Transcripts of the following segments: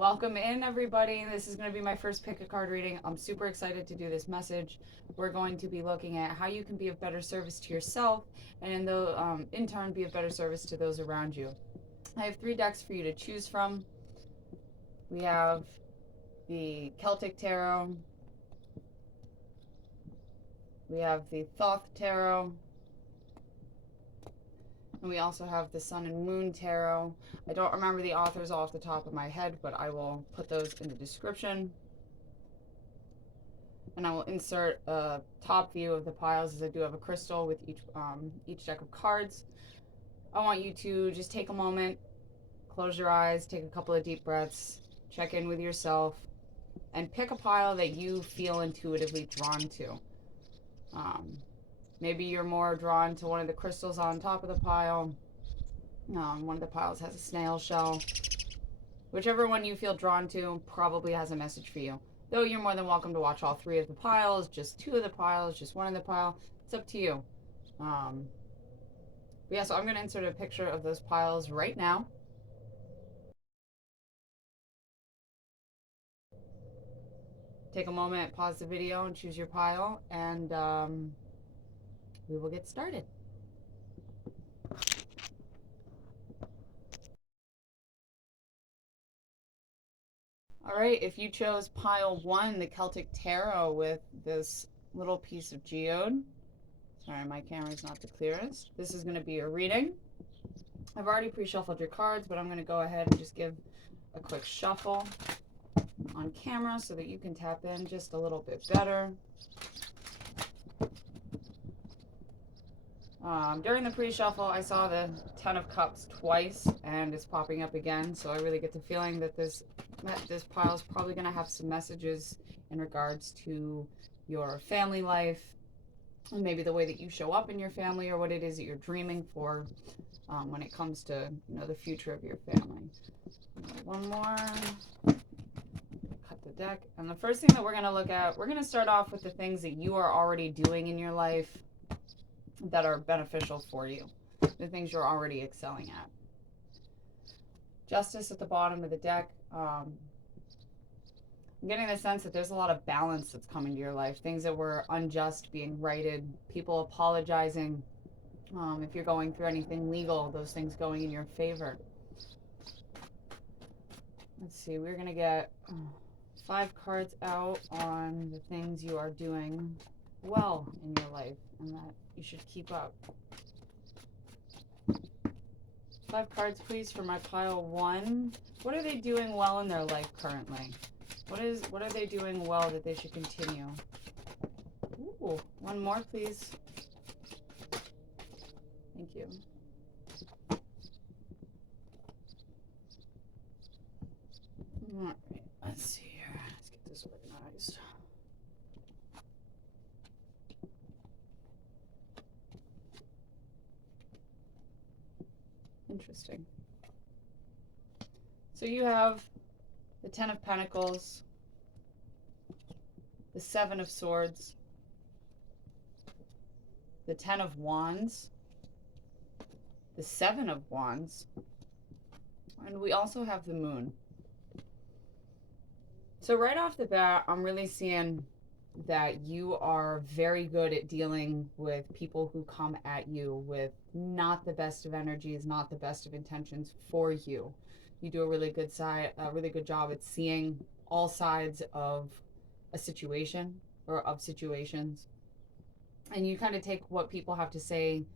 Welcome in, everybody. This is going to be my first pick a card reading. I'm super excited to do this message. We're going to be looking at how you can be of better service to yourself and in turn be of better service to those around you. I have 3 decks for you to choose from. We have the Celtic Tarot, we have the Thoth Tarot, and we also have the Sun and Moon Tarot. I don't remember the authors off the top of my head, but I will put those in the description. And I will insert a top view of the piles, as I do have a crystal with each deck of cards. I want you to just take a moment, close your eyes, take a couple of deep breaths, check in with yourself, and pick a pile that you feel intuitively drawn to. Maybe you're more drawn to one of the crystals on top of the pile. One of the piles has a snail shell. Whichever one you feel drawn to probably has a message for you. Though you're more than welcome to watch all 3 of the piles, just 2 of the piles, just 1 of the pile. It's up to you. Yeah, so I'm going to insert a picture of those piles right now. Take a moment, pause the video, and choose your pile, and we will get started. All right, if you chose pile 1, the Celtic Tarot with this little piece of geode, sorry, my camera's not the clearest. This is going to be a reading. I've already pre-shuffled your cards, but I'm going to go ahead and just give a quick shuffle on camera so that you can tap in just a little bit better. During the pre-shuffle, I saw the 10 of Cups twice, and it's popping up again, so I really get the feeling that this pile is probably going to have some messages in regards to your family life, and maybe the way that you show up in your family, or what it is that you're dreaming for when it comes to the future of your family. One more. Cut the deck. And the first thing that we're going to look at, we're going to start off with the things that you are already doing in your life that are beneficial for you, the things you're already excelling at. Justice at the bottom of the deck. I'm getting the sense that there's a lot of balance that's coming to your life. Things that were unjust being righted, people apologizing. If you're going through anything legal, those things going in your favor. Let's see, we're going to get 5 cards out on the things you are doing well in your life and that you should keep up. 5 cards, please, for my pile 1. What are they doing well in their life currently? What are they doing well that they should continue? Ooh, 1 more, please. Thank you. All right, let's see here. Let's get this organized. Interesting. So you have the 10 of Pentacles, the 7 of Swords, the 10 of Wands, the 7 of Wands, and we also have the Moon. So right off the bat, I'm really seeing that you are very good at dealing with people who come at you with not the best of energies, not the best of intentions for you. You do a really good job at seeing all sides of a situation or of situations, and you kind of take what people have to say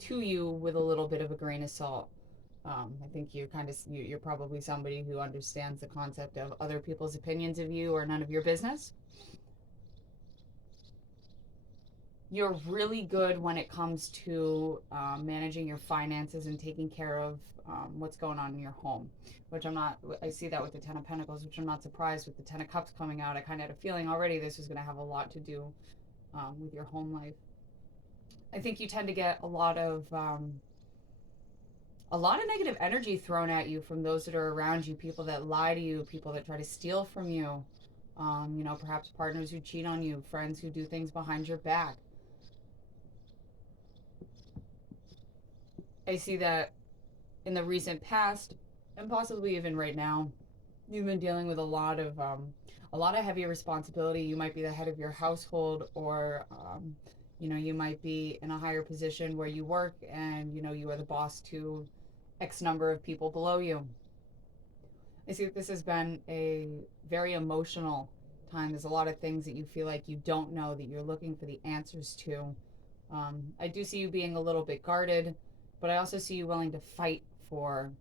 to you with a little bit of a grain of salt. I think you're probably somebody who understands the concept of other people's opinions of you are none of your business. You're really good when it comes to managing your finances and taking care of what's going on in your home, which I see that with the 10 of Pentacles, which I'm not surprised with the 10 of Cups coming out. I kind of had a feeling already this was going to have a lot to do with your home life. I think you tend to get a lot of negative energy thrown at you from those that are around you, people that lie to you, people that try to steal from you, perhaps partners who cheat on you, friends who do things behind your back. I see that in the recent past, and possibly even right now, You've been dealing with a lot of heavy responsibility. You might be the head of your household, or you might be in a higher position where you work, and you are the boss to X number of people below you. I see that this has been a very emotional time. There's a lot of things that you feel like you don't know, that you're looking for the answers to. I do see you being a little bit guarded, but I also see you willing to fight for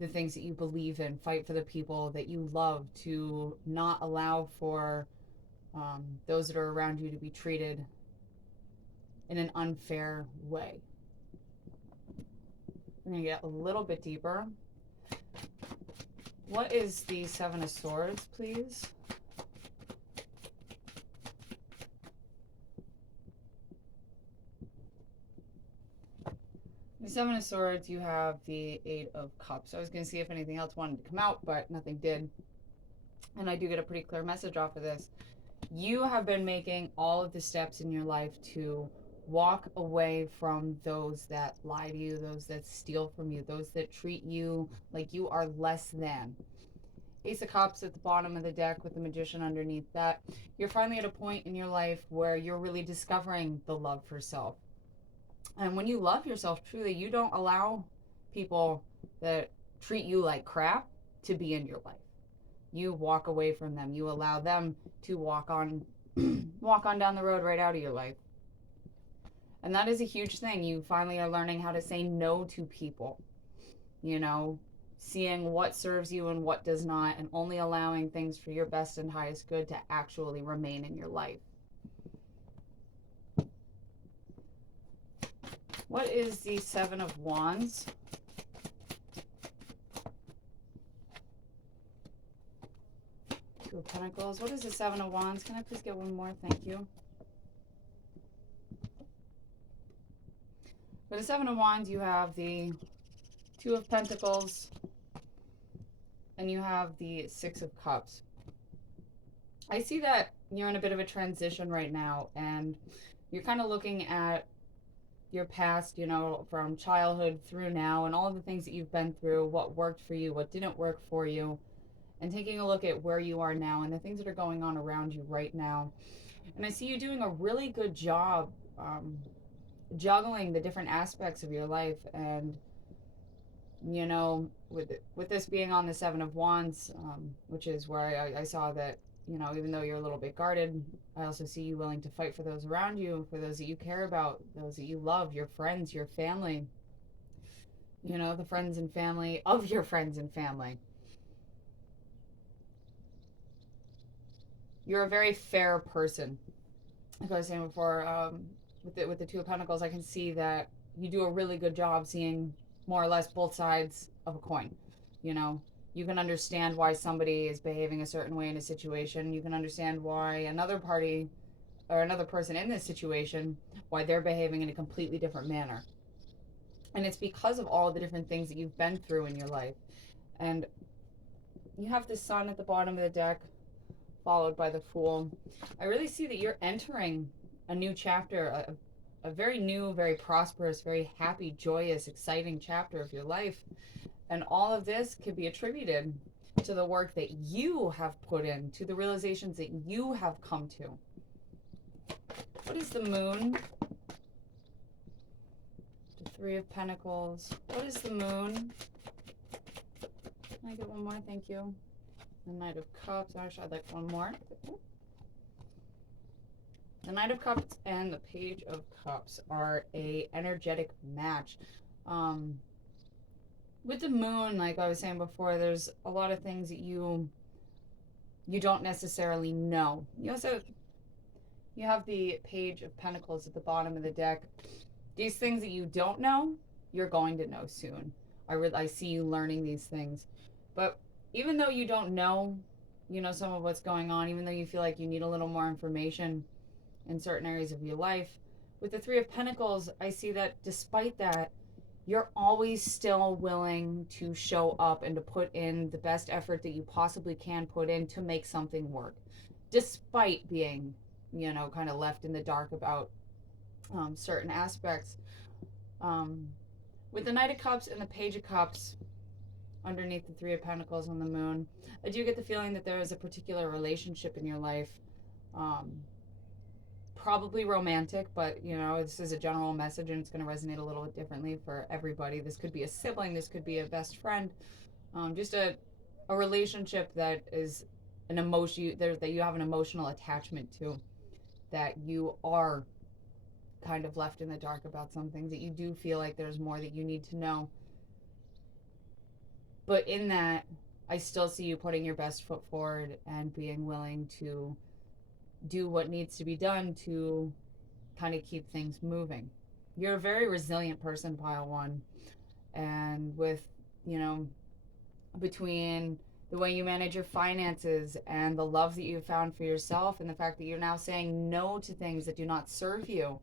the things that you believe in, fight for the people that you love, to not allow for those that are around you to be treated in an unfair way. We're going to get a little bit deeper. What is the Seven of Swords, please? The Seven of Swords, you have the Eight of Cups. I was going to see if anything else wanted to come out, but nothing did. And I do get a pretty clear message off of this. You have been making all of the steps in your life to walk away from those that lie to you, those that steal from you, those that treat you like you are less than. Ace of Cups at the bottom of the deck with the Magician underneath that. You're finally at a point in your life where you're really discovering the love for self. And when you love yourself truly, you don't allow people that treat you like crap to be in your life. You walk away from them. You allow them to walk on down the road right out of your life. And that is a huge thing. You finally are learning how to say no to people. Seeing what serves you and what does not, and only allowing things for your best and highest good to actually remain in your life. What is the Seven of Wands? Two of Pentacles. What is the Seven of Wands? Can I please get one more? Thank you. For the Seven of Wands, you have the Two of Pentacles, and you have the Six of Cups. I see that you're in a bit of a transition right now, and you're kind of looking at your past, from childhood through now, and all of the things that you've been through, what worked for you, what didn't work for you, and taking a look at where you are now and the things that are going on around you right now. And I see you doing a really good job juggling the different aspects of your life. And with this being on the Seven of Wands, which is where I saw that, even though you're a little bit guarded, I also see you willing to fight for those around you, for those that you care about, those that you love, your friends, your family, the friends and family of your friends and family. You're a very fair person. Like I was saying before, with the Two of Pentacles, I can see that you do a really good job seeing more or less both sides of a coin. You can understand why somebody is behaving a certain way in a situation. You can understand why another party or another person in this situation, why they're behaving in a completely different manner. And it's because of all the different things that you've been through in your life. And you have the Sun at the bottom of the deck, followed by the Fool. I really see that you're entering a new chapter, a very new, very prosperous, very happy, joyous, exciting chapter of your life. And all of this could be attributed to the work that you have put in, to the realizations that you have come to. What is the Moon? The Three of Pentacles. What is the Moon? Can I get one more? Thank you. The Knight of Cups. Actually, I'd like one more. The Knight of Cups and the Page of Cups are a energetic match. With the Moon, like I was saying before, there's a lot of things that you don't necessarily know. You have the Page of Pentacles at the bottom of the deck. These things that you don't know, you're going to know soon. I see you learning these things. But even though you don't know, some of what's going on, even though you feel like you need a little more information in certain areas of your life, with the Three of Pentacles, I see that despite that, you're always still willing to show up and to put in the best effort that you possibly can put in to make something work, despite being, kind of left in the dark about certain aspects. With the Knight of Cups and the Page of Cups, underneath the Three of Pentacles on the moon. I do get the feeling that there is a particular relationship in your life, um, probably romantic, but this is a general message and it's going to resonate a little bit differently for everybody. This could be a sibling, this could be a best friend, just a relationship that is an emotion that you have an emotional attachment to, that you are kind of left in the dark about some things, that you do feel like there's more that you need to know. But in that, I still see you putting your best foot forward and being willing to do what needs to be done to kind of keep things moving. You're a very resilient person, pile one. And with, between the way you manage your finances and the love that you found for yourself and the fact that you're now saying no to things that do not serve you,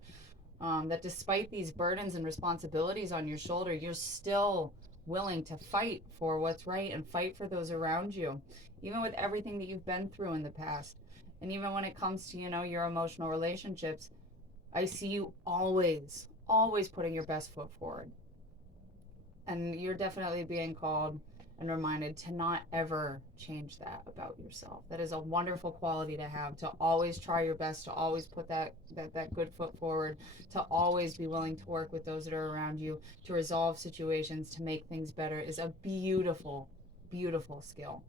that despite these burdens and responsibilities on your shoulder, you're still willing to fight for what's right and fight for those around you, even with everything that you've been through in the past. And even when it comes to, your emotional relationships, I see you always putting your best foot forward. And you're definitely being called and reminded to not ever change that about yourself. That is a wonderful quality to have, to always try your best, to always put that good foot forward, to always be willing to work with those that are around you, to resolve situations, to make things better, is a beautiful, beautiful skill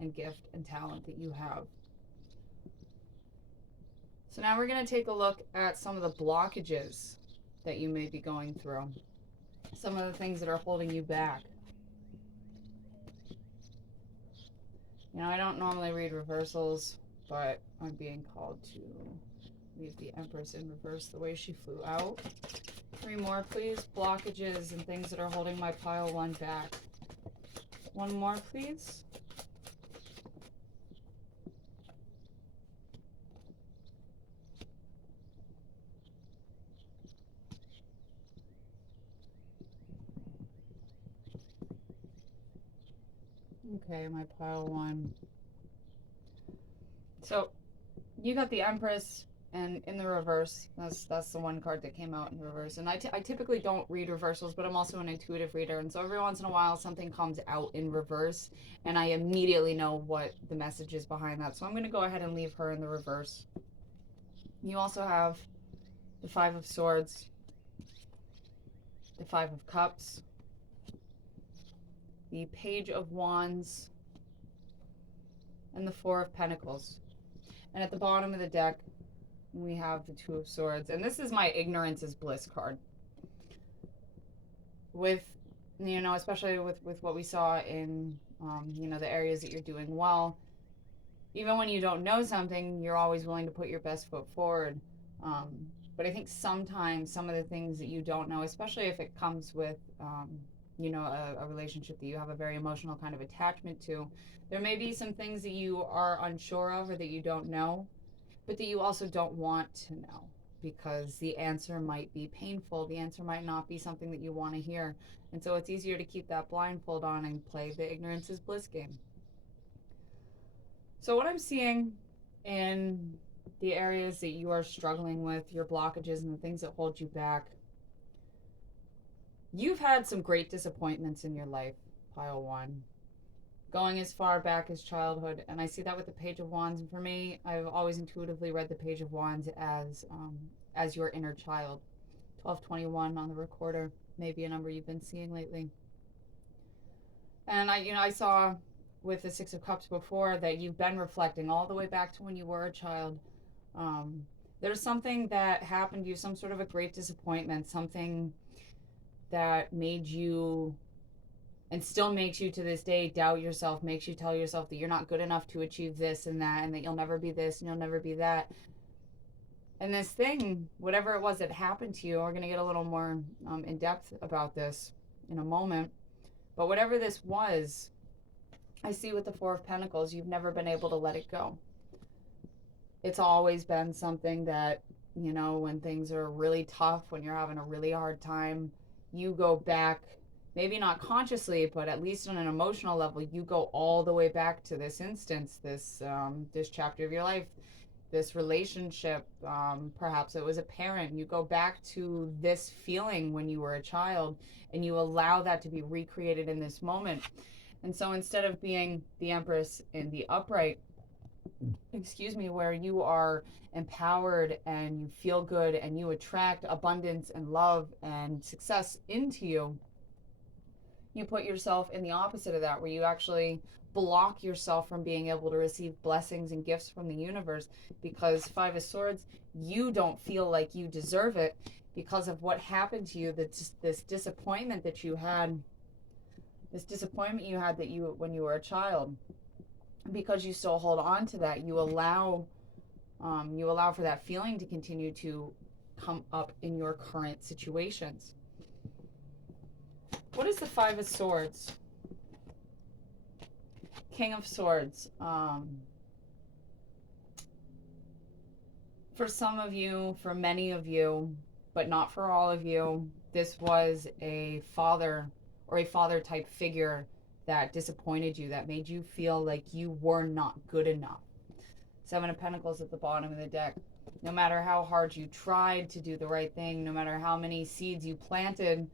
and gift and talent that you have. So now we're going to take a look at some of the blockages that you may be going through, some of the things that are holding you back. I don't normally read reversals, but I'm being called to leave the Empress in reverse the way she flew out. 3 more, please. Blockages and things that are holding my pile one back. 1 more, please. Okay, my pile one. So you got the Empress and in the reverse. That's the one card that came out in reverse. And I typically don't read reversals, but I'm also an intuitive reader. And so every once in a while something comes out in reverse and I immediately know what the message is behind that. So I'm going to go ahead and leave her in the reverse. You also have the 5 of Swords, the 5 of Cups, the Page of Wands, and the 4 of Pentacles. And at the bottom of the deck, we have the 2 of Swords. And this is my Ignorance is Bliss card. With, especially with what we saw in, the areas that you're doing well, even when you don't know something, you're always willing to put your best foot forward. But I think sometimes some of the things that you don't know, especially if it comes with, a relationship that you have a very emotional kind of attachment to, there may be some things that you are unsure of or that you don't know, but that you also don't want to know because the answer might be painful. The answer might not be something that you want to hear. And so it's easier to keep that blindfold on and play the ignorance is bliss game. So what I'm seeing in the areas that you are struggling with, your blockages and the things that hold you back, you've had some great disappointments in your life, pile one, going as far back as childhood. And I see that with the Page of Wands. And for me, I've always intuitively read the Page of Wands as your inner child. 1221 on the recorder, maybe a number you've been seeing lately. And I saw with the 6 of Cups before that you've been reflecting all the way back to when you were a child. There's something that happened to you, some sort of a great disappointment, something that made you, and still makes you to this day, doubt yourself, makes you tell yourself that you're not good enough to achieve this and that, and that you'll never be this and you'll never be that. And this thing, whatever it was that happened to you, we're going to get a little more in depth about this in a moment. But whatever this was, I see with the 4 of Pentacles, you've never been able to let it go. It's always been something that, when things are really tough, when you're having a really hard time, you go back, maybe not consciously, but at least on an emotional level, you go all the way back to this instance, this chapter of your life, this relationship. Perhaps it was a parent. You go back to this feeling when you were a child and you allow that to be recreated in this moment. And so instead of being the Empress in the upright, where you are empowered and you feel good and you attract abundance and love and success into you, you put yourself in the opposite of that, where you actually block yourself from being able to receive blessings and gifts from the universe, because Five of Swords, you don't feel like you deserve it because of what happened to you, this disappointment that you had, that you when you were a child. Because you still hold on to that, you allow for that feeling to continue to come up in your current situations. What is the Five of Swords? King of Swords. For some of you, for many of you, but not for all of you, this was a father or a father type figure that disappointed you, that made you feel like you were not good enough. Seven of Pentacles at the bottom of the deck. No matter how hard you tried to do the right thing, no matter how many seeds you planted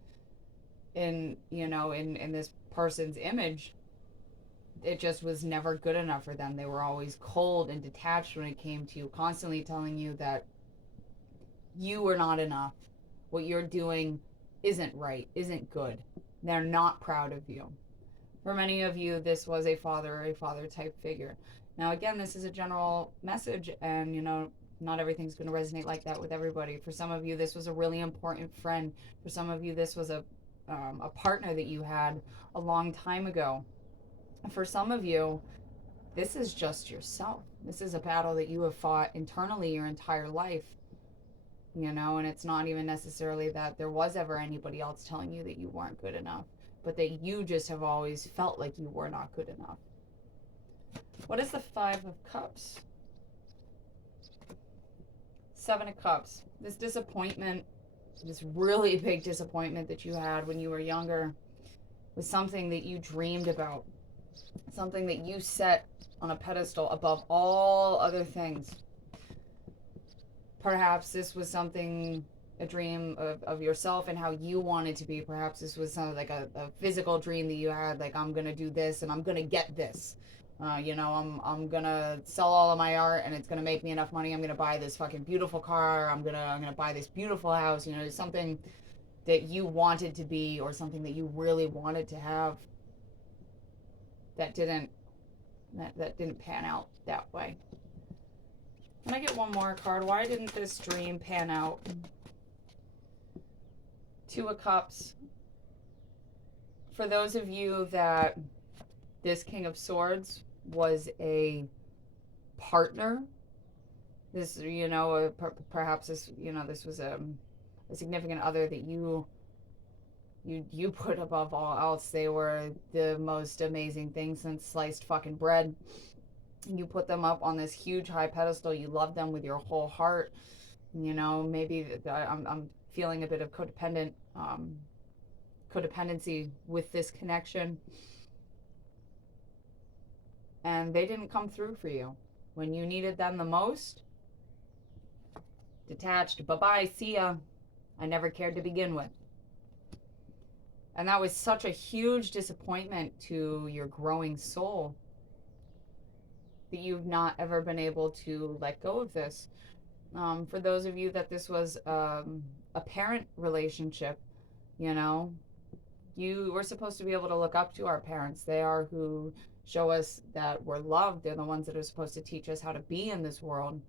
in this person's image, it just was never good enough for them. They were always cold and detached when it came to you, constantly telling you that you were not enough. What you're doing isn't right, isn't good. They're not proud of you. For many of you, this was a father type figure. Now, again, this is a general message, and not everything's going to resonate like that with everybody. For some of you, this was a really important friend. For some of you, this was a partner that you had a long time ago. For some of you, this is just yourself. This is a battle that you have fought internally your entire life. And it's not even necessarily that there was ever anybody else telling you that you weren't good enough, but that you just have always felt like you were not good enough. What is the Five of Cups? Seven of Cups. This disappointment, this really big disappointment that you had when you were younger, was something that you dreamed about, something that you set on a pedestal above all other things. Perhaps this was something, a dream of yourself and how you wanted to be. Perhaps this was something like a physical dream that you had, like, I'm going to do this and I'm going to get this. I'm going to sell all of my art and it's going to make me enough money. I'm going to buy this fucking beautiful car. I'm going to buy this beautiful house. Something that you wanted to be, or something that you really wanted to have, that didn't pan out that way. Can I get one more card? Why didn't this dream pan out? Two of Cups. For those of you that this King of Swords was a partner, this, perhaps this, this was a significant other that you put above all else. They were the most amazing thing since sliced fucking bread. You put them up on this huge high pedestal. You love them with your whole heart. Maybe I'm feeling a bit of codependency with this connection. And they didn't come through for you when you needed them the most. Detached. Bye-bye. See ya. I never cared to begin with. And that was such a huge disappointment to your growing soul, that you've not ever been able to let go of this. For those of you that this was a parent relationship, you were supposed to be able to look up to our parents. They are who show us that we're loved. They're the ones that are supposed to teach us how to be in this world.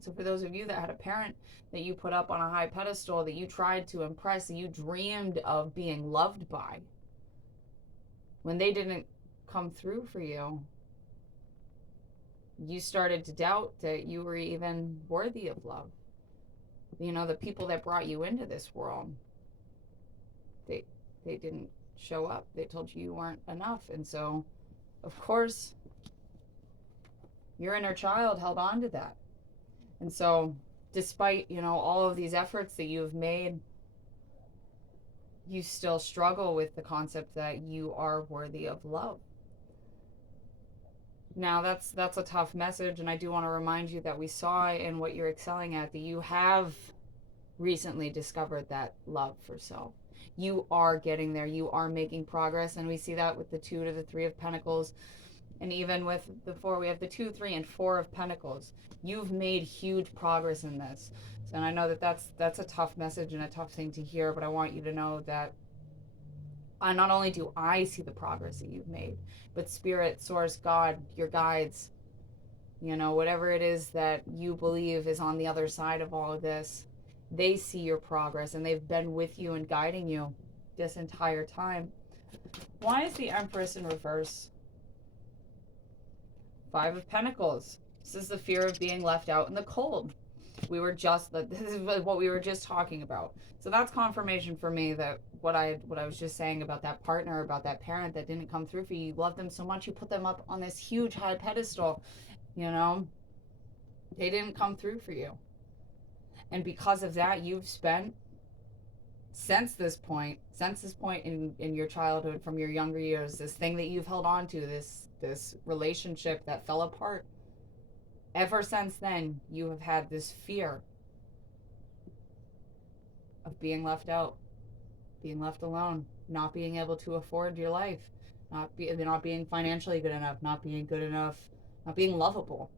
So for those of you that had a parent that you put up on a high pedestal, that you tried to impress, that you dreamed of being loved by, when they didn't come through for you, you started to doubt that you were even worthy of love. The people that brought you into this world, they didn't show up. They told you weren't enough. And so, of course, your inner child held on to that. And so, despite, all of these efforts that you've made, you still struggle with the concept that you are worthy of love. Now, that's a tough message, and I do want to remind you that we saw in what you're excelling at that you have recently discovered that love for self. You are getting there. You are making progress. And we see that with the 2 to the 3 of Pentacles. And even with the 4, we have the 2, 3, and 4 of Pentacles. You've made huge progress in this. And I know that that's a tough message and a tough thing to hear, but I want you to know that not only do I see the progress that you've made, but Spirit, Source, God, your guides, you know, whatever it is that you believe is on the other side of all of this, they see your progress and they've been with you and guiding you this entire time. Why is the Empress in reverse? 5 of Pentacles. This is the fear of being left out in the cold. This is what we were just talking about. So that's confirmation for me that what I was just saying about that partner, about that parent that didn't come through for you. You love them so much, you put them up on this huge high pedestal, you know. They didn't come through for you. And because of that, you've spent since this point in your childhood, from your younger years, this thing that you've held on to, this relationship that fell apart. Ever since then, you have had this fear of being left out, being left alone, not being able to afford your life, not being financially good enough, not being good enough, not being lovable.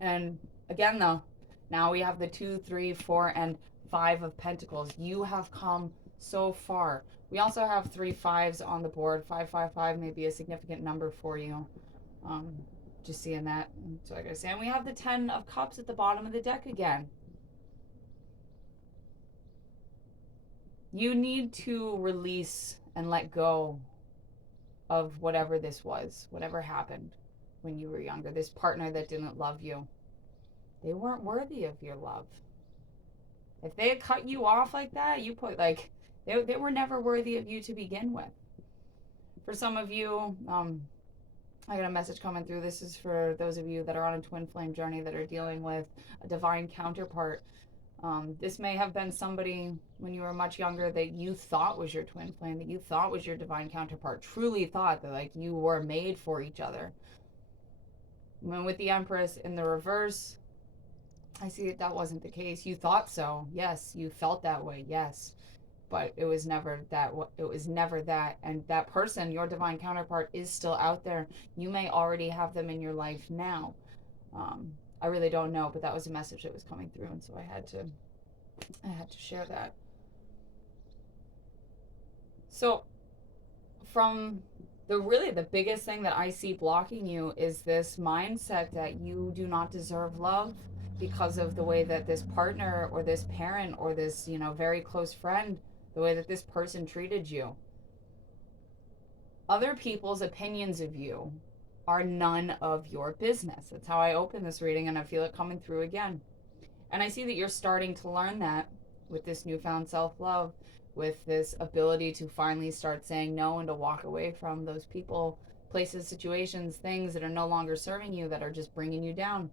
And again, though, now we have the 2, 3, 4, and 5 of Pentacles. You have come so far. We also have 3 5s on the board. 555 may be a significant number for you. Just seeing that. So like I was saying, we have the 10 of Cups at the bottom of the deck again. You need to release and let go of whatever this was, whatever happened when you were younger. This partner that didn't love you. They weren't worthy of your love. If they had cut you off like that, they were never worthy of you to begin with. For some of you, I got a message coming through. This is for those of you that are on a twin flame journey that are dealing with a divine counterpart. This may have been somebody when you were much younger that you thought was your twin flame, that you thought was your divine counterpart, truly thought that like you were made for each other. When with the Empress in the reverse, I see that wasn't the case. You thought so. Yes, you felt that way. Yes. But it was never that. It was never that. And that person, your divine counterpart, is still out there. You may already have them in your life now. I really don't know, but that was a message that was coming through, and so I had to share that. So, from the biggest thing that I see blocking you is this mindset that you do not deserve love because of the way that this partner or this parent or this, very close friend, the way that this person treated you. Other people's opinions of you are none of your business. That's how I open this reading, and I feel it coming through again. And I see that you're starting to learn that with this newfound self-love, with this ability to finally start saying no and to walk away from those people, places, situations, things that are no longer serving you, that are just bringing you down.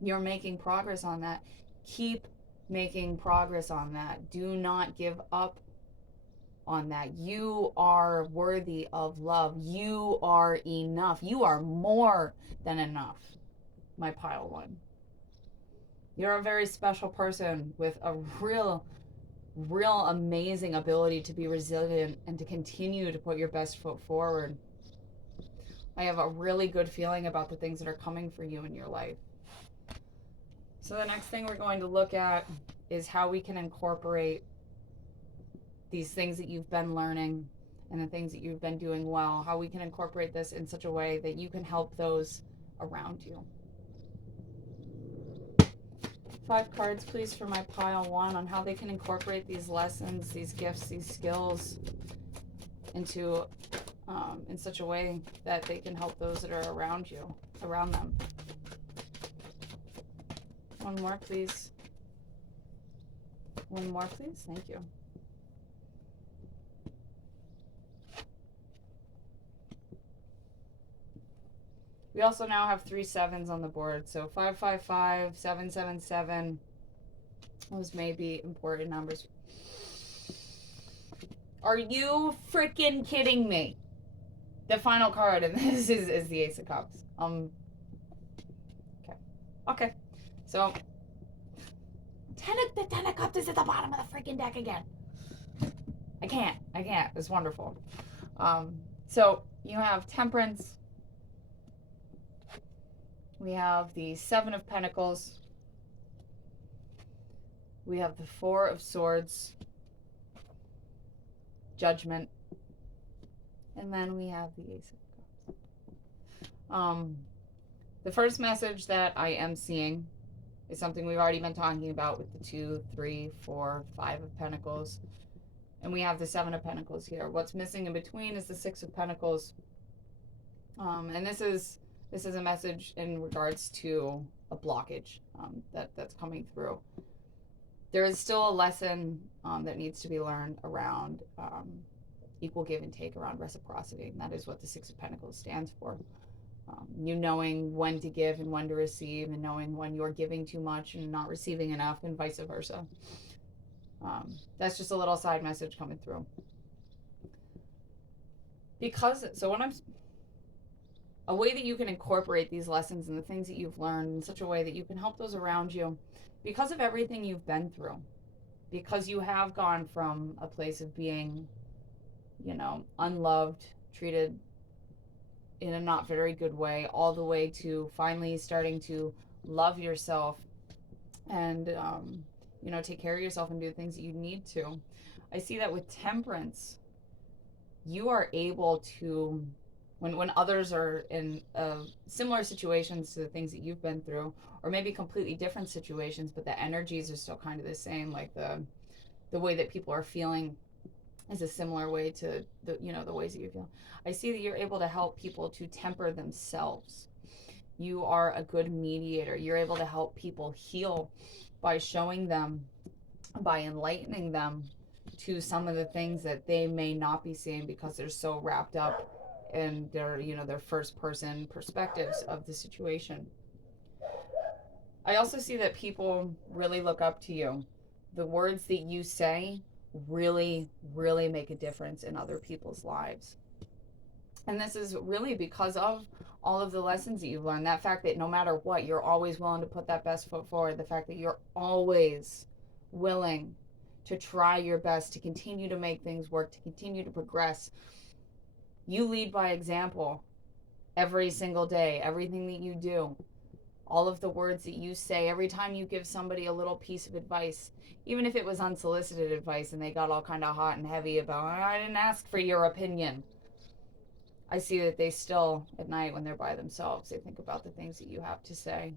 You're making progress on that. Keep making progress on that. Do not give up on that. You are worthy of love. You are enough. You are more than enough, my pile one. You're a very special person with a real amazing ability to be resilient and to continue to put your best foot forward. I have a really good feeling about the things that are coming for you in your life. So the next thing we're going to look at is how we can incorporate these things that you've been learning and the things that you've been doing well, how we can incorporate this in such a way that you can help those around you. 5 cards, please, for my pile one on how they can incorporate these lessons, these gifts, these skills into in such a way that they can help those that are around them. One more, please. One more, please. Thank you. We also now have 3 7s on the board. So 555, 777. Those may be important numbers. Are you freaking kidding me? The final card in this is the Ace of Cups. Okay. So the 10 of Cups is at the bottom of the freaking deck again. I can't. It's wonderful. So you have Temperance. We have the Seven of Pentacles. We have the Four of Swords. Judgment. And then we have the Ace of Cups. The first message that I am seeing is something we've already been talking about with the 2, 3, 4, 5 of Pentacles. And we have the Seven of Pentacles here. What's missing in between is the Six of Pentacles. And this is a message in regards to a blockage that's coming through. There is still a lesson that needs to be learned around equal give and take, around reciprocity. And that is what the Six of Pentacles stands for. You knowing when to give and when to receive, and knowing when you're giving too much and not receiving enough, and vice versa. That's just a little side message coming through. A way that you can incorporate these lessons and the things that you've learned in such a way that you can help those around you, because of everything you've been through, because you have gone from a place of being, unloved, treated in a not very good way, all the way to finally starting to love yourself and, take care of yourself and do the things that you need to. I see that with Temperance, you are able to, when others are in similar situations to the things that you've been through, or maybe completely different situations, but the energies are still kind of the same, like the way that people are feeling is a similar way to the ways that you feel. I see that you're able to help people to temper themselves. You are a good mediator. You're able to help people heal by showing them, by enlightening them to some of the things that they may not be seeing because they're so wrapped up in their first person perspectives of the situation. I also see that people really look up to you. The words that you say really, really make a difference in other people's lives. And this is really because of all of the lessons that you've learned. That fact that no matter what, you're always willing to put that best foot forward. The fact that you're always willing to try your best, to continue to make things work, to continue to progress. You lead by example every single day, everything that you do. All of the words that you say, every time you give somebody a little piece of advice, even if it was unsolicited advice and they got all kind of hot and heavy about, I didn't ask for your opinion. I see that they still, at night when they're by themselves, they think about the things that you have to say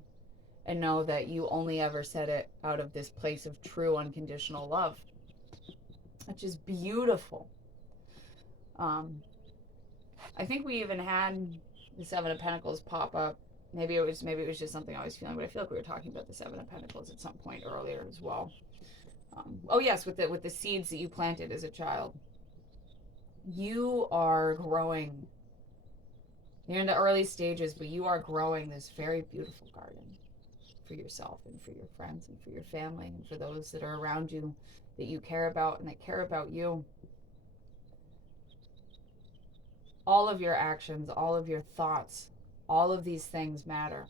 and know that you only ever said it out of this place of true unconditional love, which is beautiful. I think we even had the Seven of Pentacles pop up. Maybe it was just something I was feeling, but I feel like we were talking about the Seven of Pentacles at some point earlier as well. Oh yes, with the seeds that you planted as a child. You are growing. You're in the early stages, but you are growing this very beautiful garden for yourself and for your friends and for your family and for those that are around you that you care about and that care about you. All of your actions, all of your thoughts, all of these things matter.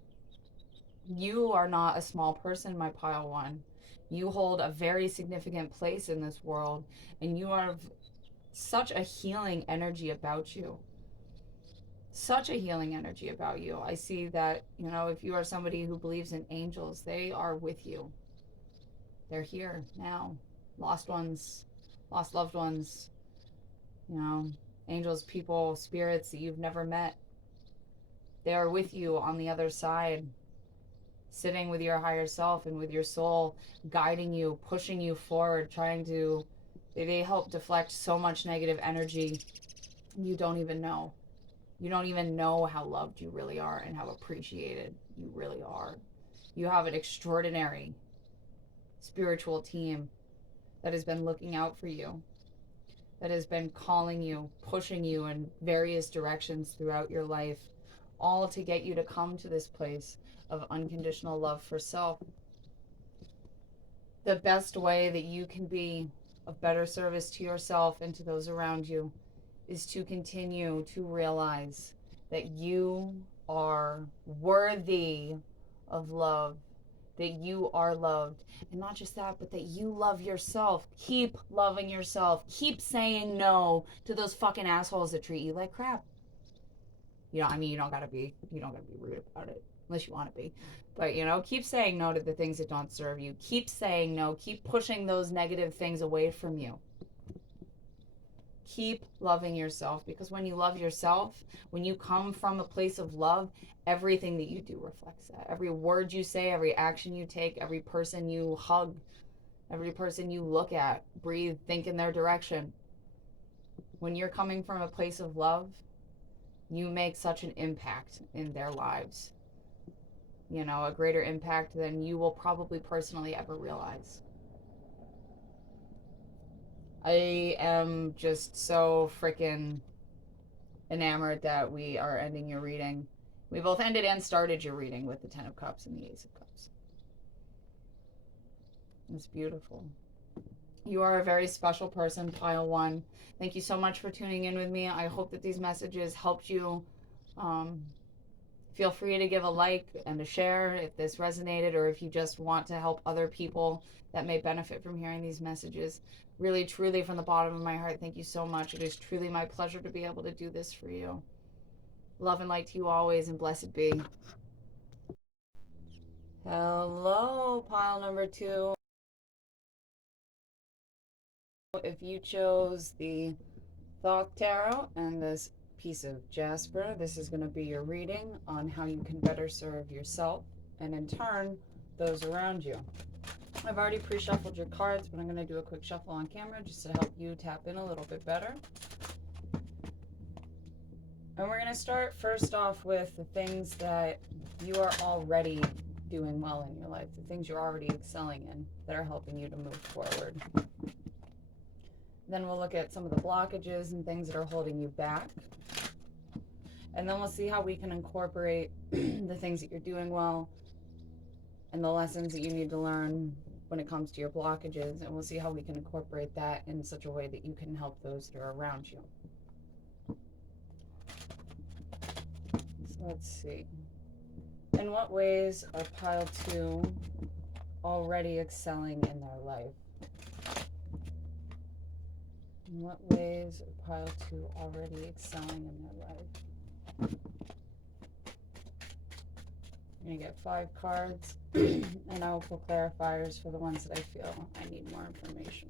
You are not a small person, my pile one. You hold a very significant place in this world, and you have such a healing energy about you. Such a healing energy about you. I see that, if you are somebody who believes in angels, they are with you. They're here now. Lost ones, lost loved ones, angels, people, spirits that you've never met. They are with you on the other side, sitting with your higher self and with your soul, guiding you, pushing you forward, they help deflect so much negative energy you don't even know. You don't even know how loved you really are and how appreciated you really are. You have an extraordinary spiritual team that has been looking out for you, that has been calling you, pushing you in various directions throughout your life, all to get you to come to this place of unconditional love for self. The best way that you can be of better service to yourself and to those around you is to continue to realize that you are worthy of love. that you are loved. And not just that, but that you love yourself. Keep loving yourself. Keep saying no to those fucking assholes that treat you like crap. You know, I mean, you don't gotta be rude about it unless you want to be. But, you know, keep saying no to the things that don't serve you. Keep saying no. Keep pushing those negative things away from you. Keep loving yourself, because when you love yourself, when you come from a place of love, everything that you do reflects that. Every word you say, every action you take, every person you hug, every person you look at, breathe, think in their direction. When you're coming from a place of love, you make such an impact in their lives. You know, a greater impact than you will probably personally ever realize. I am just so freaking enamored that we are ending your reading. We both ended and started your reading with the Ten of Cups and the Ace of Cups. It's beautiful. You are a very special person, Pile 1. Thank you so much for tuning in with me. I hope that these messages helped you. Feel free to give a like and a share if this resonated, or if you just want to help other people that may benefit from hearing these messages. Really, truly, from the bottom of my heart, thank you so much. It is truly my pleasure to be able to do this for you. Love and light to you always, and blessed be. Hello, pile number 2. If you chose the Thoth Tarot and this piece of jasper, this is going to be your reading on how you can better serve yourself and in turn those around you. I've already pre-shuffled your cards, but I'm going to do a quick shuffle on camera just to help you tap in a little bit better. And we're going to start first off with the things that you are already doing well in your life, the things you're already excelling in that are helping you to move forward. Then we'll look at some of the blockages and things that are holding you back. And then we'll see how we can incorporate the things that you're doing well and the lessons that you need to learn when it comes to your blockages. And we'll see how we can incorporate that in such a way that you can help those that are around you. So let's see. In what ways are pile 2 already excelling in their life? In what ways are pile 2 already excelling in their life? I'm going to get 5 cards, and I will put clarifiers for the ones that I feel I need more information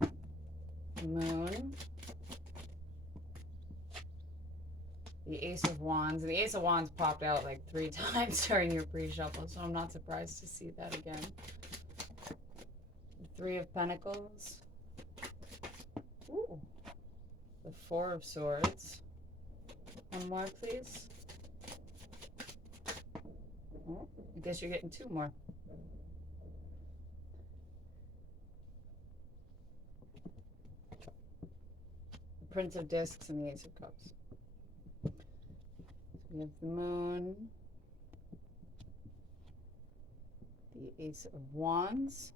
on. Moon. The Ace of Wands. And the Ace of Wands popped out like 3 times during your pre-shuffle, so I'm not surprised to see that again. The 3 of Pentacles. Ooh. The 4 of Swords. One more, please. Oh, I guess you're getting 2 more. The Prince of Discs and the Ace of Cups. We have the Moon, the Ace of Wands,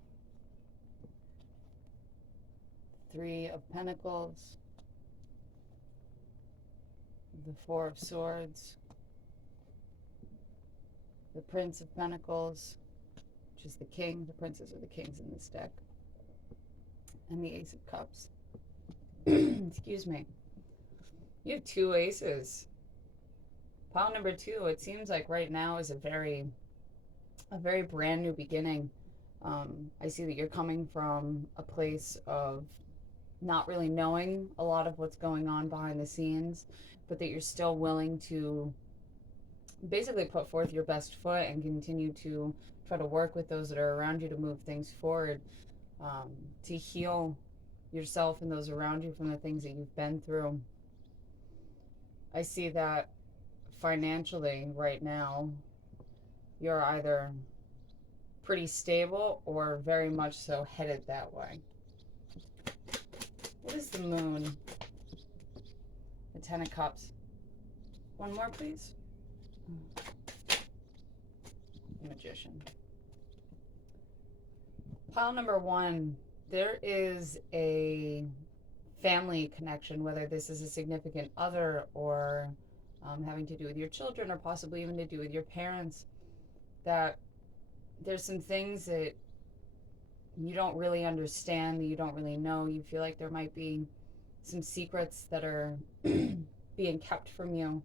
3 of Pentacles, the 4 of Swords, the Prince of Pentacles, which is the King. The princes are the kings in this deck, and the Ace of Cups. Excuse me. You have 2 aces. Pile number 2, it seems like right now is a very brand new beginning. I see that you're coming from a place of not really knowing a lot of what's going on behind the scenes, but that you're still willing to basically put forth your best foot and continue to try to work with those that are around you to move things forward, to heal yourself and those around you from the things that you've been through. I see that financially right now you're either pretty stable or very much so headed that way. What is the Moon? The 10 of Cups. One more, please. Magician. Pile number 1, there is a family connection, whether this is a significant other or having to do with your children or possibly even to do with your parents, that there's some things that you don't really understand, that you don't really know. You feel like there might be some secrets that are being kept from you.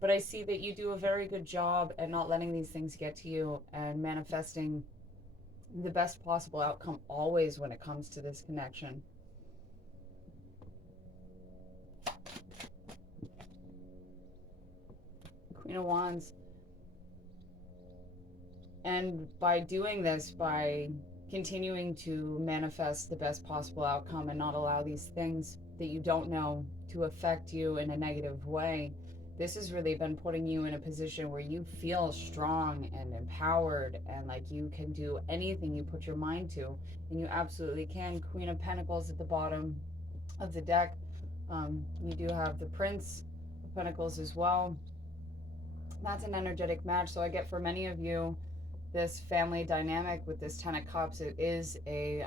But I see that you do a very good job at not letting these things get to you and manifesting the best possible outcome always when it comes to this connection. Queen of Wands. And by doing this, by continuing to manifest the best possible outcome and not allow these things that you don't know to affect you in a negative way, this has really been putting you in a position where you feel strong and empowered and like you can do anything you put your mind to, and you absolutely can. Queen of Pentacles at the bottom of the deck. You do have the Prince of Pentacles as well. That's an energetic match. So I get for many of you, this family dynamic with this Ten of Cups, it is a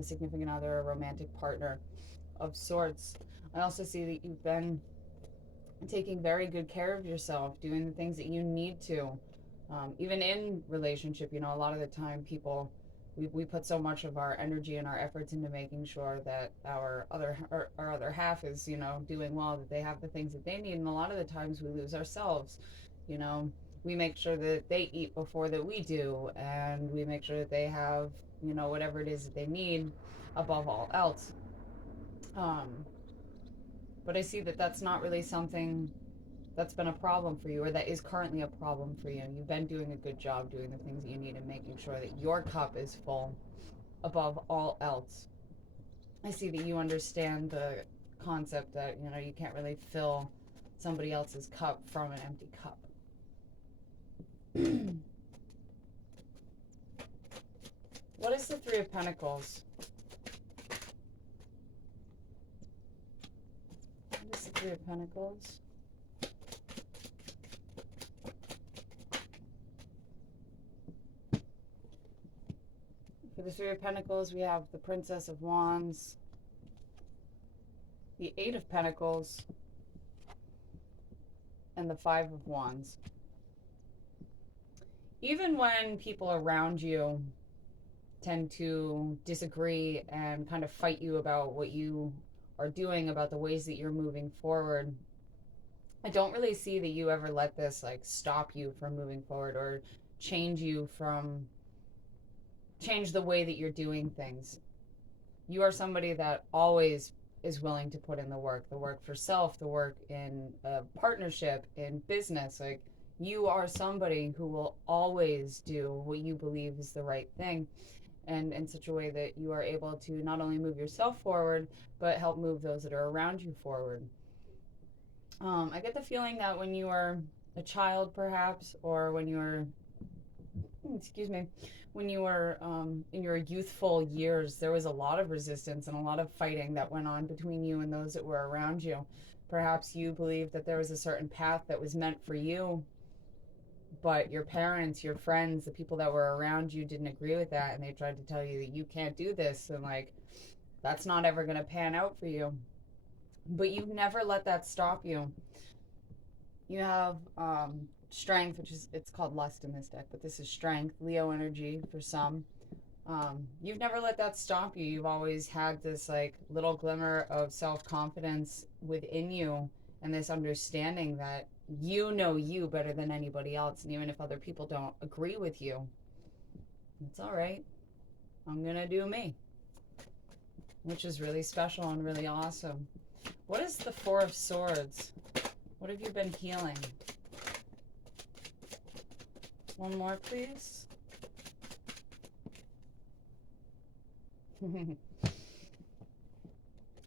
significant other, a romantic partner of sorts. I also see that you've been taking very good care of yourself, doing the things that you need to. Even in relationship, you know, a lot of the time people, we put so much of our energy and our efforts into making sure that our other half is, you know, doing well, that they have the things that they need, and a lot of the times we lose ourselves. You know, we make sure that they eat before that we do, and we make sure that they have, you know, whatever it is that they need above all else. But I see that that's not really something that's been a problem for you, or that is currently a problem for you. You've been doing a good job doing the things that you need and making sure that your cup is full above all else. I see that you understand the concept that, you know, you can't really fill somebody else's cup from an empty cup. What is the Three of Pentacles? What is the Three of Pentacles? For the Three of Pentacles, we have the Princess of Wands, the Eight of Pentacles, and the Five of Wands. Even when people around you tend to disagree and kind of fight you about what you are doing, about the ways that you're moving forward, I don't really see that you ever let this like stop you from moving forward or change the way that you're doing things. You are somebody that always is willing to put in the work for self, the work in a partnership, in business. Like, you are somebody who will always do what you believe is the right thing, and in such a way that you are able to not only move yourself forward, but help move those that are around you forward. I get the feeling that when you were a child, perhaps, or when you were, when you were in your youthful years, there was a lot of resistance and a lot of fighting that went on between you and those that were around you. Perhaps you believed that there was a certain path that was meant for you, but your parents, your friends, the people that were around you didn't agree with that, and they tried to tell you that you can't do this, and like, that's not ever going to pan out for you. But you've never let that stop you. You have strength, which is, it's called lust in this deck, but this is strength, Leo energy for some. You've never let that stop you. You've always had this like little glimmer of self-confidence within you, and this understanding that you know you better than anybody else, and even if other people don't agree with you, it's all right. I'm gonna do me, which is really special and really awesome. What is the Four of Swords? What have you been healing? One more, please.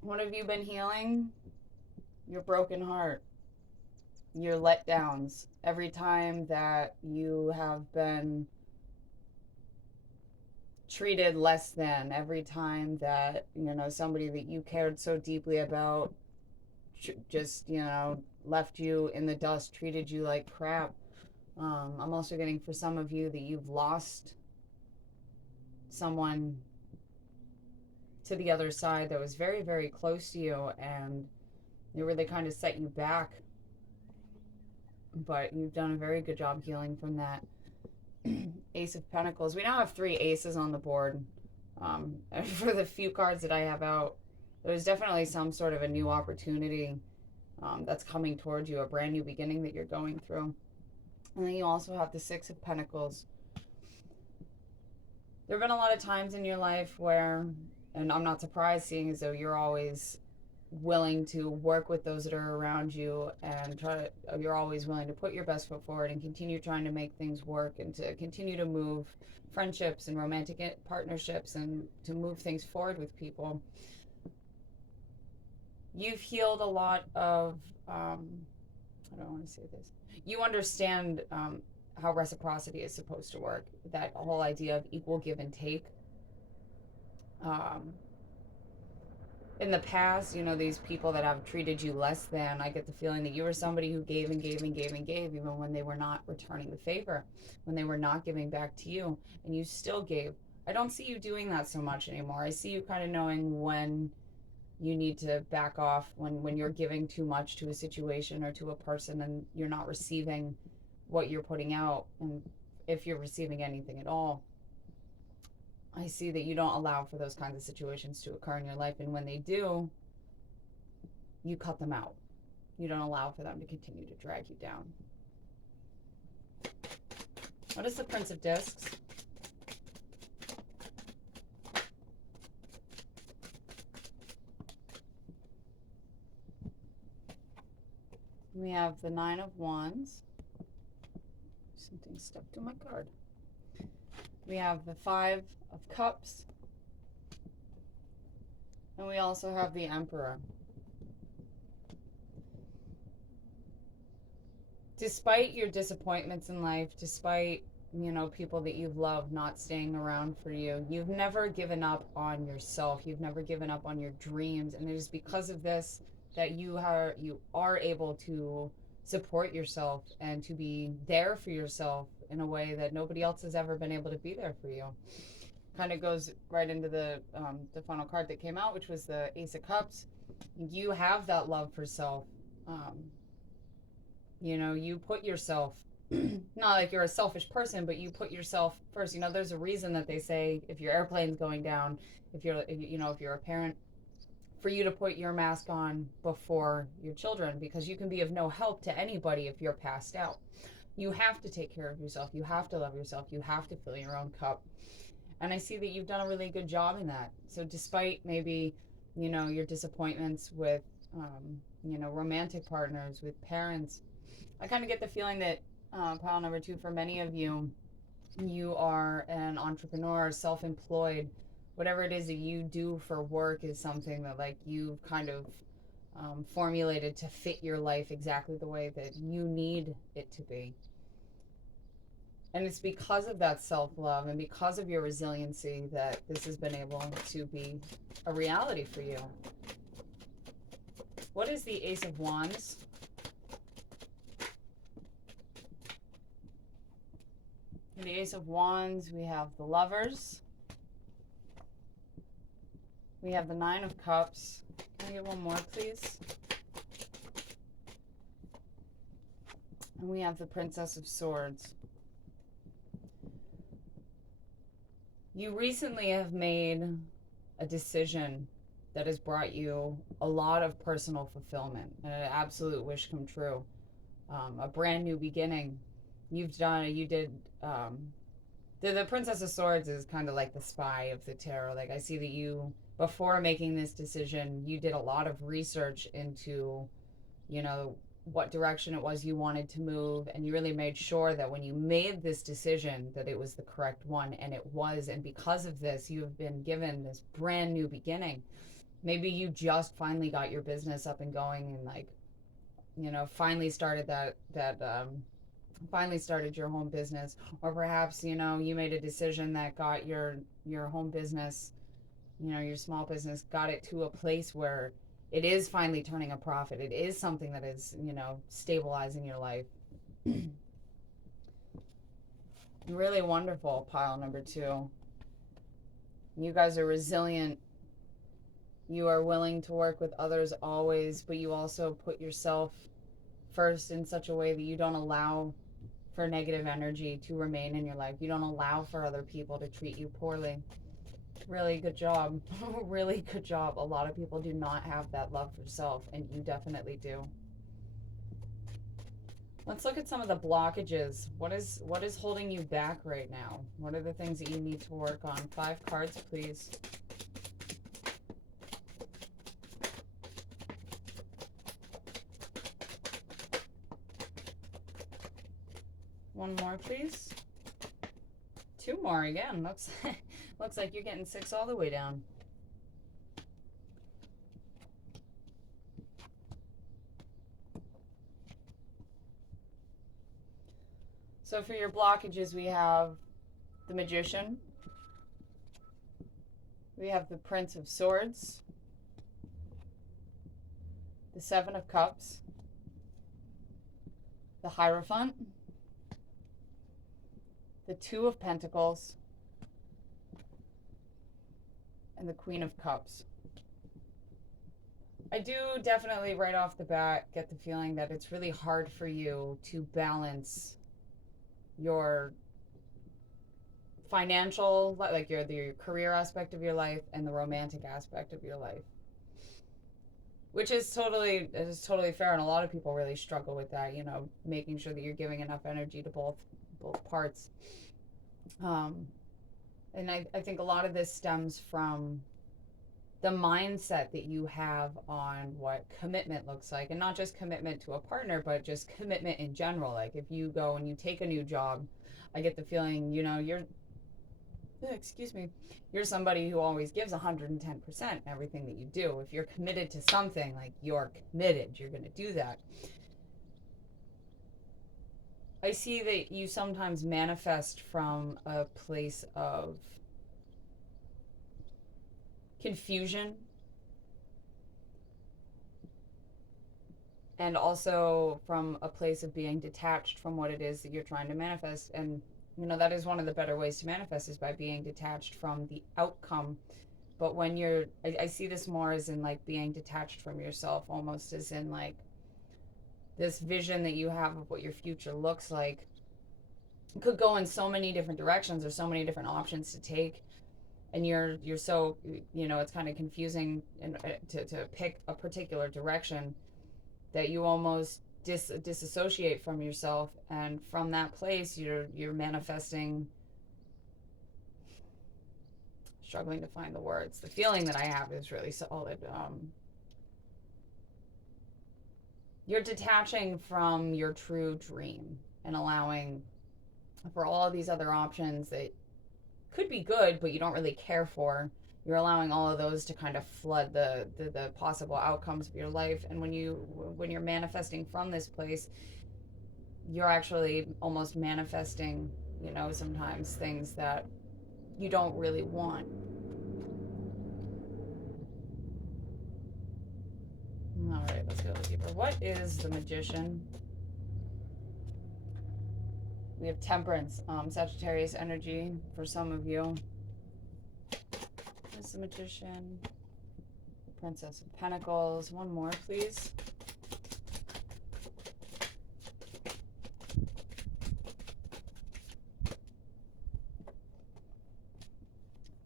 What have you been healing? Your broken heart, your letdowns. Every time that you have been treated less than, every time that, you know, somebody that you cared so deeply about just, you know, left you in the dust, treated you like crap. I'm also getting for some of you that you've lost someone to the other side that was very, very close to you, and they really kind of set you back. but you've done a very good job healing from that. Ace of Pentacles. We now have 3 aces on the board. For the few cards that I have out, there's definitely some sort of a new opportunity that's coming towards you, a brand new beginning that you're going through. And then you also have the 6 of Pentacles. There have been a lot of times in your life where, and I'm not surprised seeing as though you're always willing to work with those that are around you and you're always willing to put your best foot forward and continue trying to make things work and to continue to move friendships and romantic partnerships and to move things forward with people. You've healed a lot of, I don't want to say this. You understand how reciprocity is supposed to work. That whole idea of equal give and take. In the past, you know, these people that have treated you less than, I get the feeling that you were somebody who gave and gave and gave and gave, even when they were not returning the favor, when they were not giving back to you, and you still gave. I don't see you doing that so much anymore. I see you kind of knowing when you need to back off, when you're giving too much to a situation or to a person and you're not receiving what you're putting out, and if you're receiving anything at all. I see that you don't allow for those kinds of situations to occur in your life, and when they do, you cut them out. You don't allow for them to continue to drag you down. What is the Prince of Discs? We have the 9 of Wands. Something stuck to my card. We have the 5 of Cups. And we also have the Emperor. Despite your disappointments in life, despite, you know, people that you've loved not staying around for you, you've never given up on yourself. You've never given up on your dreams. And it is because of this that you are able to support yourself and to be there for yourself in a way that nobody else has ever been able to be there for you. Kind of goes right into the final card that came out, which was the Ace of Cups. You have that love for self. You know, you put yourself, not like you're a selfish person, but you put yourself first. You know, there's a reason that they say if your airplane's going down, if you're a parent, for you to put your mask on before your children, because you can be of no help to anybody if you're passed out. You have to take care of yourself. You have to love yourself. You have to fill your own cup. And I see that you've done a really good job in that. So despite maybe, you know, your disappointments with, you know, romantic partners, with parents, I kind of get the feeling that pile number 2, for many of you, you are an entrepreneur, self-employed. Whatever it is that you do for work is something that, like, you've kind of formulated to fit your life exactly the way that you need it to be. And it's because of that self-love and because of your resiliency that this has been able to be a reality for you. What is the Ace of Wands? In the Ace of Wands, we have the Lovers. We have the 9 of Cups. Can I get one more, please? And we have the Princess of Swords. You recently have made a decision that has brought you a lot of personal fulfillment and an absolute wish come true. A brand new beginning. The Princess of Swords is kind of like the spy of the tarot. Like, I see that you, before making this decision, you did a lot of research into, you know, what direction it was you wanted to move, and you really made sure that when you made this decision that it was the correct one, and it was. And because of this, you have been given this brand new beginning. Maybe you just finally got your business up and going, and, like, you know, finally started finally started your home business. Or perhaps, you know, you made a decision that got your home business, you know, your small business, got it to a place where it is finally turning a profit. It is something that is, you know, stabilizing your life. Really wonderful, pile number 2. You guys are resilient. You are willing to work with others always, but you also put yourself first in such a way that you don't allow for negative energy to remain in your life. You don't allow for other people to treat you poorly. Really good job. Really good job. A lot of people do not have that love for self, and you definitely do. Let's look at some of the blockages. What is holding you back right now? What are the things that you need to work on? 5 cards, please. One more, please. 2 more again. Looks like you're getting 6 all the way down. So for your blockages, we have the Magician. We have the Prince of Swords. The 7 of Cups. The Hierophant. The 2 of Pentacles. And the Queen of Cups. I do definitely right off the bat get the feeling that it's really hard for you to balance your financial, like your career aspect of your life and the romantic aspect of your life, which is totally fair, and a lot of people really struggle with that, you know, making sure that you're giving enough energy to both parts. And I think a lot of this stems from the mindset that you have on what commitment looks like, and not just commitment to a partner, but just commitment in general. Like if you go and you take a new job, I get the feeling, you know, you're somebody who always gives 110% in everything that you do. If you're committed to something, like you're committed, you're going to do that. I see that you sometimes manifest from a place of confusion, and also from a place of being detached from what it is that you're trying to manifest. And you know, that is one of the better ways to manifest, is by being detached from the outcome. But when you're, I see this more as in like being detached from yourself, almost as in like this vision that you have of what your future looks like. It could go in so many different directions, or so many different options to take, and you're so, you know, it's kind of confusing to pick a particular direction, that you almost disassociate from yourself, and from that place you're manifesting, struggling to find the words. The feeling that I have is really solid. You're detaching from your true dream and allowing for all of these other options that could be good, but you don't really care for. You're allowing all of those to kind of flood the possible outcomes of your life. And when you're manifesting from this place, you're actually almost manifesting, you know, sometimes things that you don't really want. All right, let's go a little deeper. What is the Magician? We have Temperance, Sagittarius energy for some of you. What is the Magician? Princess of Pentacles. One more, please.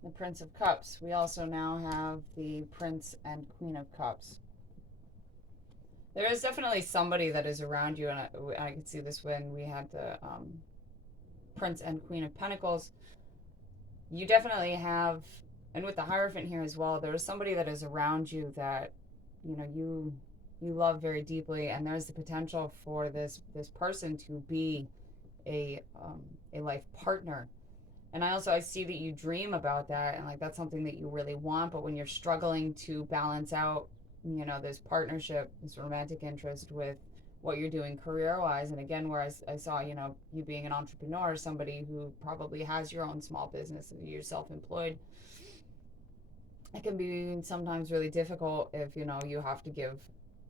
The Prince of Cups. We also now have the Prince and Queen of Cups. There is definitely somebody that is around you, and I could see this when we had the Prince and Queen of Pentacles. You definitely have, and with the Hierophant here as well, there is somebody that is around you that, you know, you love very deeply, and there's the potential for this person to be a life partner. And I see that you dream about that, and like that's something that you really want. But when you're struggling to balance out, you know, this partnership, this romantic interest with what you're doing career-wise, and again, where I saw, you know, you being an entrepreneur, somebody who probably has your own small business, you're self-employed, it can be sometimes really difficult if, you know, you have to give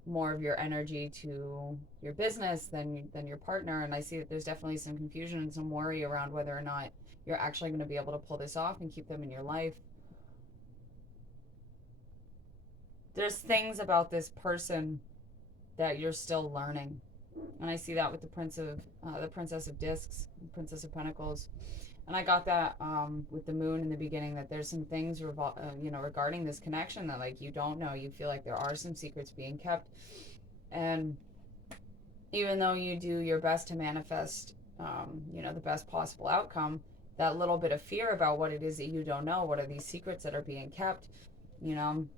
more of your energy to your business than your partner. And I see that there's definitely some confusion and some worry around whether or not you're actually going to be able to pull this off and keep them in your life. There's things about this person that you're still learning. And I see that with the Princess of Discs, Princess of Pentacles. And I got that with the moon in the beginning, that there's some things regarding this connection that like you don't know. You feel like there are some secrets being kept, and even though you do your best to manifest, the best possible outcome, that little bit of fear about what it is that you don't know, what are these secrets that are being kept,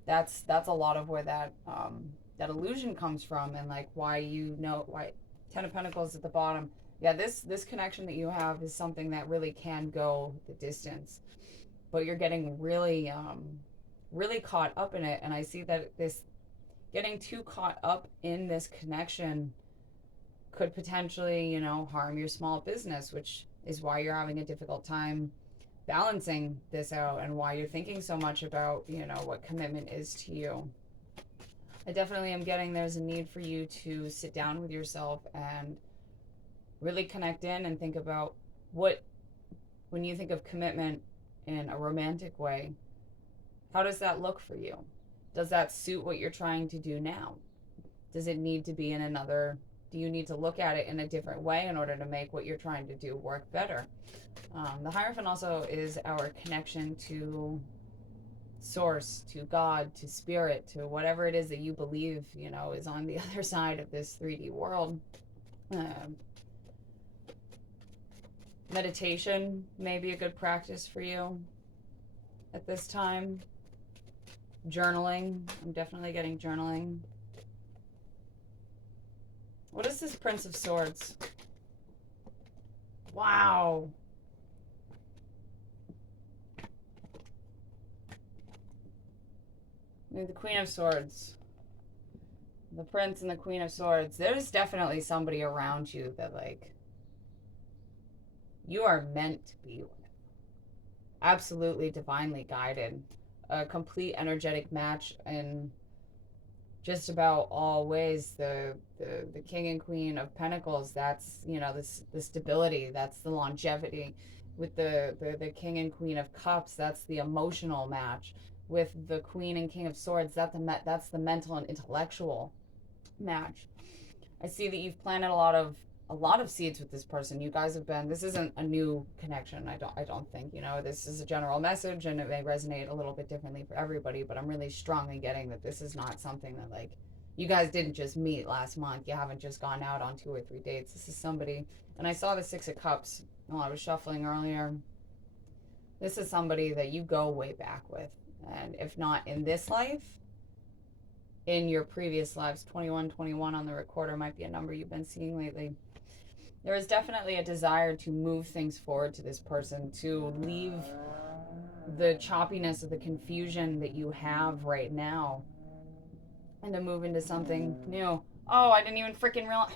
that's a lot of where that illusion comes from, and like why Ten of Pentacles at the bottom. Yeah, this connection that you have is something that really can go the distance, but you're getting really really caught up in it. And I see that this getting too caught up in this connection could potentially, harm your small business, which is why you're having a difficult time balancing this out, and why you're thinking so much about, what commitment is to you. I definitely am getting there's a need for you to sit down with yourself and really connect in and think about when you think of commitment in a romantic way, how does that look for you? Does that suit what you're trying to do now? Does it need to be do you need to look at it in a different way in order to make what you're trying to do work better? The Hierophant also is our connection to source, to God, to spirit, to whatever it is that you believe, is on the other side of this 3D world. Meditation may be a good practice for you at this time. Journaling. I'm definitely getting journaling. What is this Prince of Swords? Wow. The Queen of Swords. The Prince and the Queen of Swords. There's definitely somebody around you that, like, you are meant to be with. Absolutely divinely guided. A complete energetic match in just about all ways. The King and Queen of Pentacles, that's, the stability, that's the longevity. With the King and Queen of Cups, that's the emotional match. With the Queen and King of Swords, that's the mental and intellectual match. I see that you've planted a lot of seeds with this person. You guys have been, this isn't a new connection, I don't think, this is a general message, and it may resonate a little bit differently for everybody, but I'm really strongly getting that this is not something that, like, you guys didn't just meet last month. You haven't just gone out on 2 or 3 dates. This is somebody, and I saw the Six of Cups while I was shuffling earlier. This is somebody that you go way back with, and if not in this life, in your previous lives. 2121 on the recorder might be a number you've been seeing lately. There is definitely a desire to move things forward to this person, to leave the choppiness of the confusion that you have right now, and to move into something new. Oh, I didn't even freaking realize.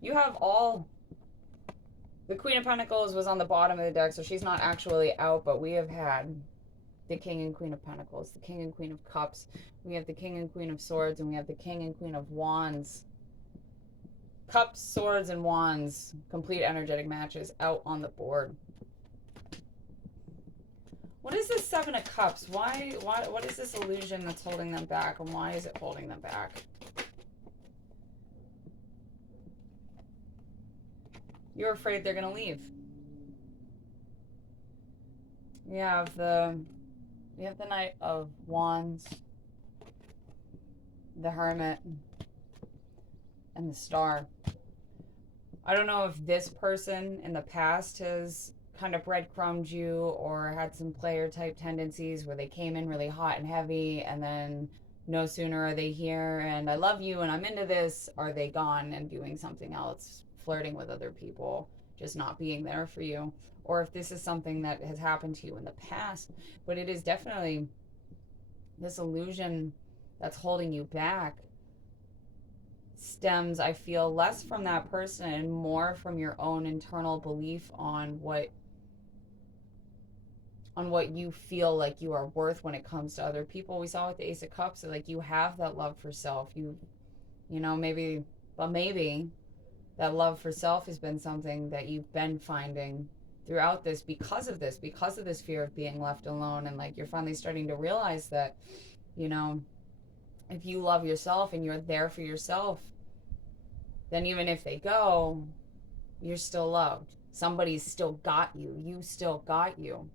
You have the Queen of Pentacles was on the bottom of the deck, so she's not actually out, but we have had the King and Queen of Pentacles, the King and Queen of Cups. We have the King and Queen of Swords, and we have the King and Queen of Wands. Cups, Swords, and Wands, complete energetic matches out on the board. What is this Seven of Cups? What is this illusion that's holding them back, and why is it holding them back? You're afraid they're gonna leave. We have the Knight of Wands, the Hermit, and the Star. I don't know if this person in the past has kind of breadcrumbed you or had some player type tendencies where they came in really hot and heavy, and then no sooner are they here and I love you and I'm into this, are they gone and doing something else, flirting with other people, just not being there for you. Or if this is something that has happened to you in the past, but it is definitely this illusion that's holding you back stems, I feel, less from that person and more from your own internal belief on what you feel like you are worth when it comes to other people. We saw with the Ace of Cups, so like you have that love for self. Maybe that love for self has been something that you've been finding throughout this because of this fear of being left alone. And like you're finally starting to realize that, if you love yourself and you're there for yourself, then even if they go, you're still loved. Somebody's still got you. You still got you.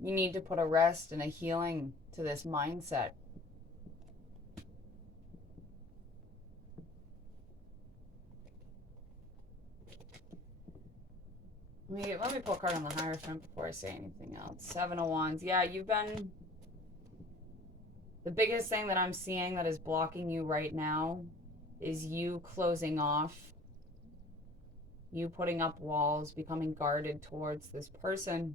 You need to put a rest and a healing to this mindset. Let me pull a card on the Hierophant before I say anything else. 7 of Wands. Yeah, you've been... The biggest thing that I'm seeing that is blocking you right now is you closing off, you putting up walls, becoming guarded towards this person.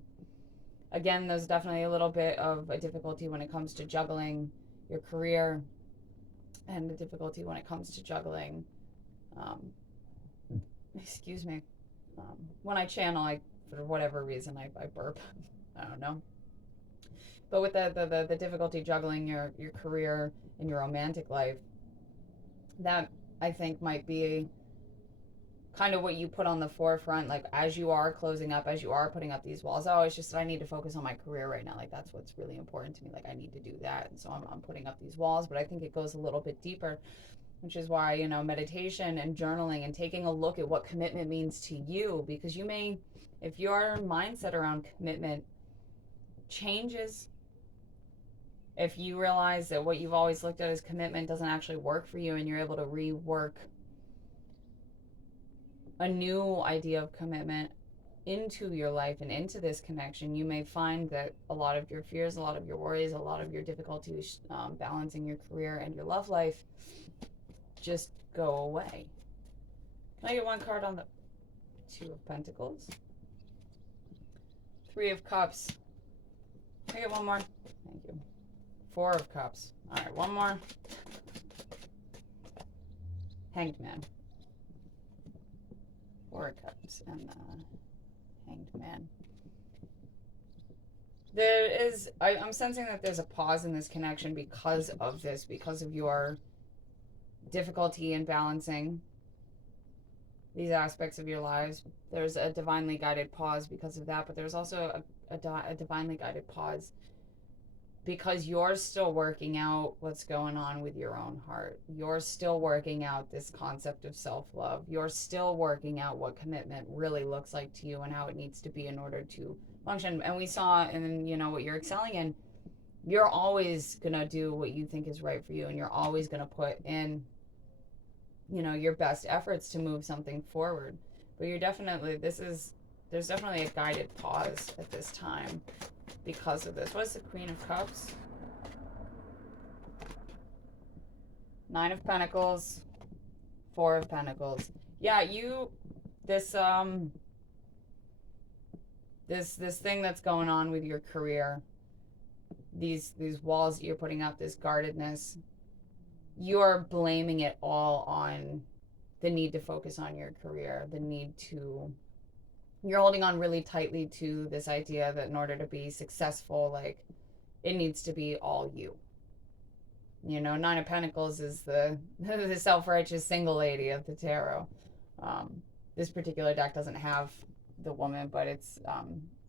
Again, there's definitely a little bit of a difficulty when it comes to juggling your career, and the difficulty when it comes to juggling, excuse me, when I channel, for whatever reason, I burp. I don't know. But with the difficulty juggling your career and your romantic life, that I think might be kind of what you put on the forefront, like as you are closing up, as you are putting up these walls. Oh, it's just that I need to focus on my career right now. Like that's what's really important to me. Like I need to do that. And so I'm putting up these walls, but I think it goes a little bit deeper, which is why, you know, meditation and journaling and taking a look at what commitment means to you, because you may, if your mindset around commitment changes, if you realize that what you've always looked at as commitment doesn't actually work for you, and you're able to rework a new idea of commitment into your life and into this connection, you may find that a lot of your fears, a lot of your worries, a lot of your difficulties balancing your career and your love life just go away. Can I get one card on the 2 of Pentacles? 3 of Cups. Can I get one more? Thank you. 4 of Cups. All right, one more. Hanged Man. 4 of Cups and Hanged Man. There is, I'm sensing that there's a pause in this connection because of this, because of your difficulty in balancing these aspects of your lives. There's a divinely guided pause because of that, but there's also a divinely guided pause because you're still working out what's going on with your own heart. You're still working out this concept of self-love. You're still working out what commitment really looks like to you and how it needs to be in order to function. And we saw in, you know, what you're excelling in, you're always going to do what you think is right for you, and you're always going to put in, you know, your best efforts to move something forward. But you're definitely, there's definitely a guided pause at this time because of this. What is the Queen of Cups? 9 of Pentacles, 4 of Pentacles. Yeah, this thing that's going on with your career, these walls that you're putting up, this guardedness, you're blaming it all on the need to focus on your career, the need to, you're holding on really tightly to this idea that in order to be successful, like, it needs to be all you. You know, 9 of Pentacles is the self-righteous single lady of the tarot. This particular deck doesn't have the woman, but it's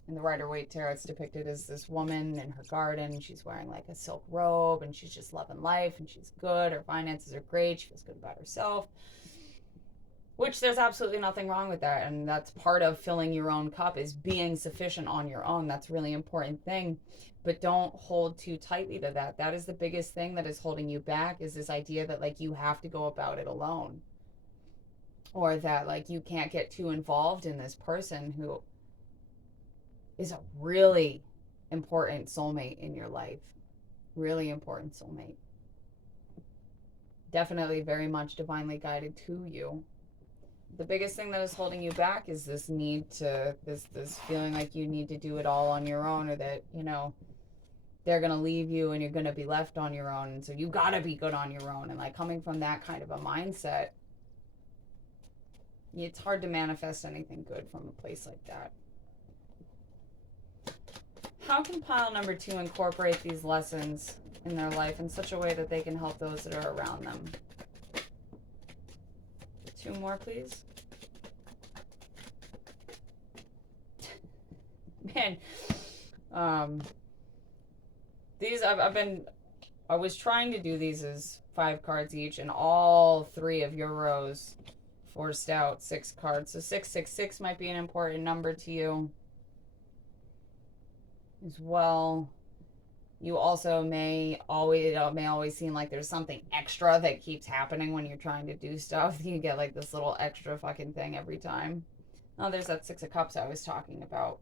in the Rider-Waite tarot, it's depicted as this woman in her garden. She's wearing like a silk robe, and she's just loving life, and she's good. Her finances are great. She feels good about herself, which there's absolutely nothing wrong with that. And that's part of filling your own cup, is being sufficient on your own. That's a really important thing. But don't hold too tightly to that. That is the biggest thing that is holding you back, is this idea that like you have to go about it alone, or that like you can't get too involved in this person who is a really important soulmate in your life. Really important soulmate. Definitely very much divinely guided to you. The biggest thing that is holding you back is this need to, this feeling like you need to do it all on your own, or that, you know, they're going to leave you and you're going to be left on your own. And so you got to be good on your own. And like coming from that kind of a mindset, it's hard to manifest anything good from a place like that. How can pile number 2 incorporate these lessons in their life in such a way that they can help those that are around them? 2 more, please. Man, these I was trying to do these as 5 cards each, and all 3 of your rows forced out 6 cards. So 666 might be an important number to you as well. You also may always seem like there's something extra that keeps happening when you're trying to do stuff. You get like this little extra fucking thing every time. Oh, there's that 6 of Cups I was talking about.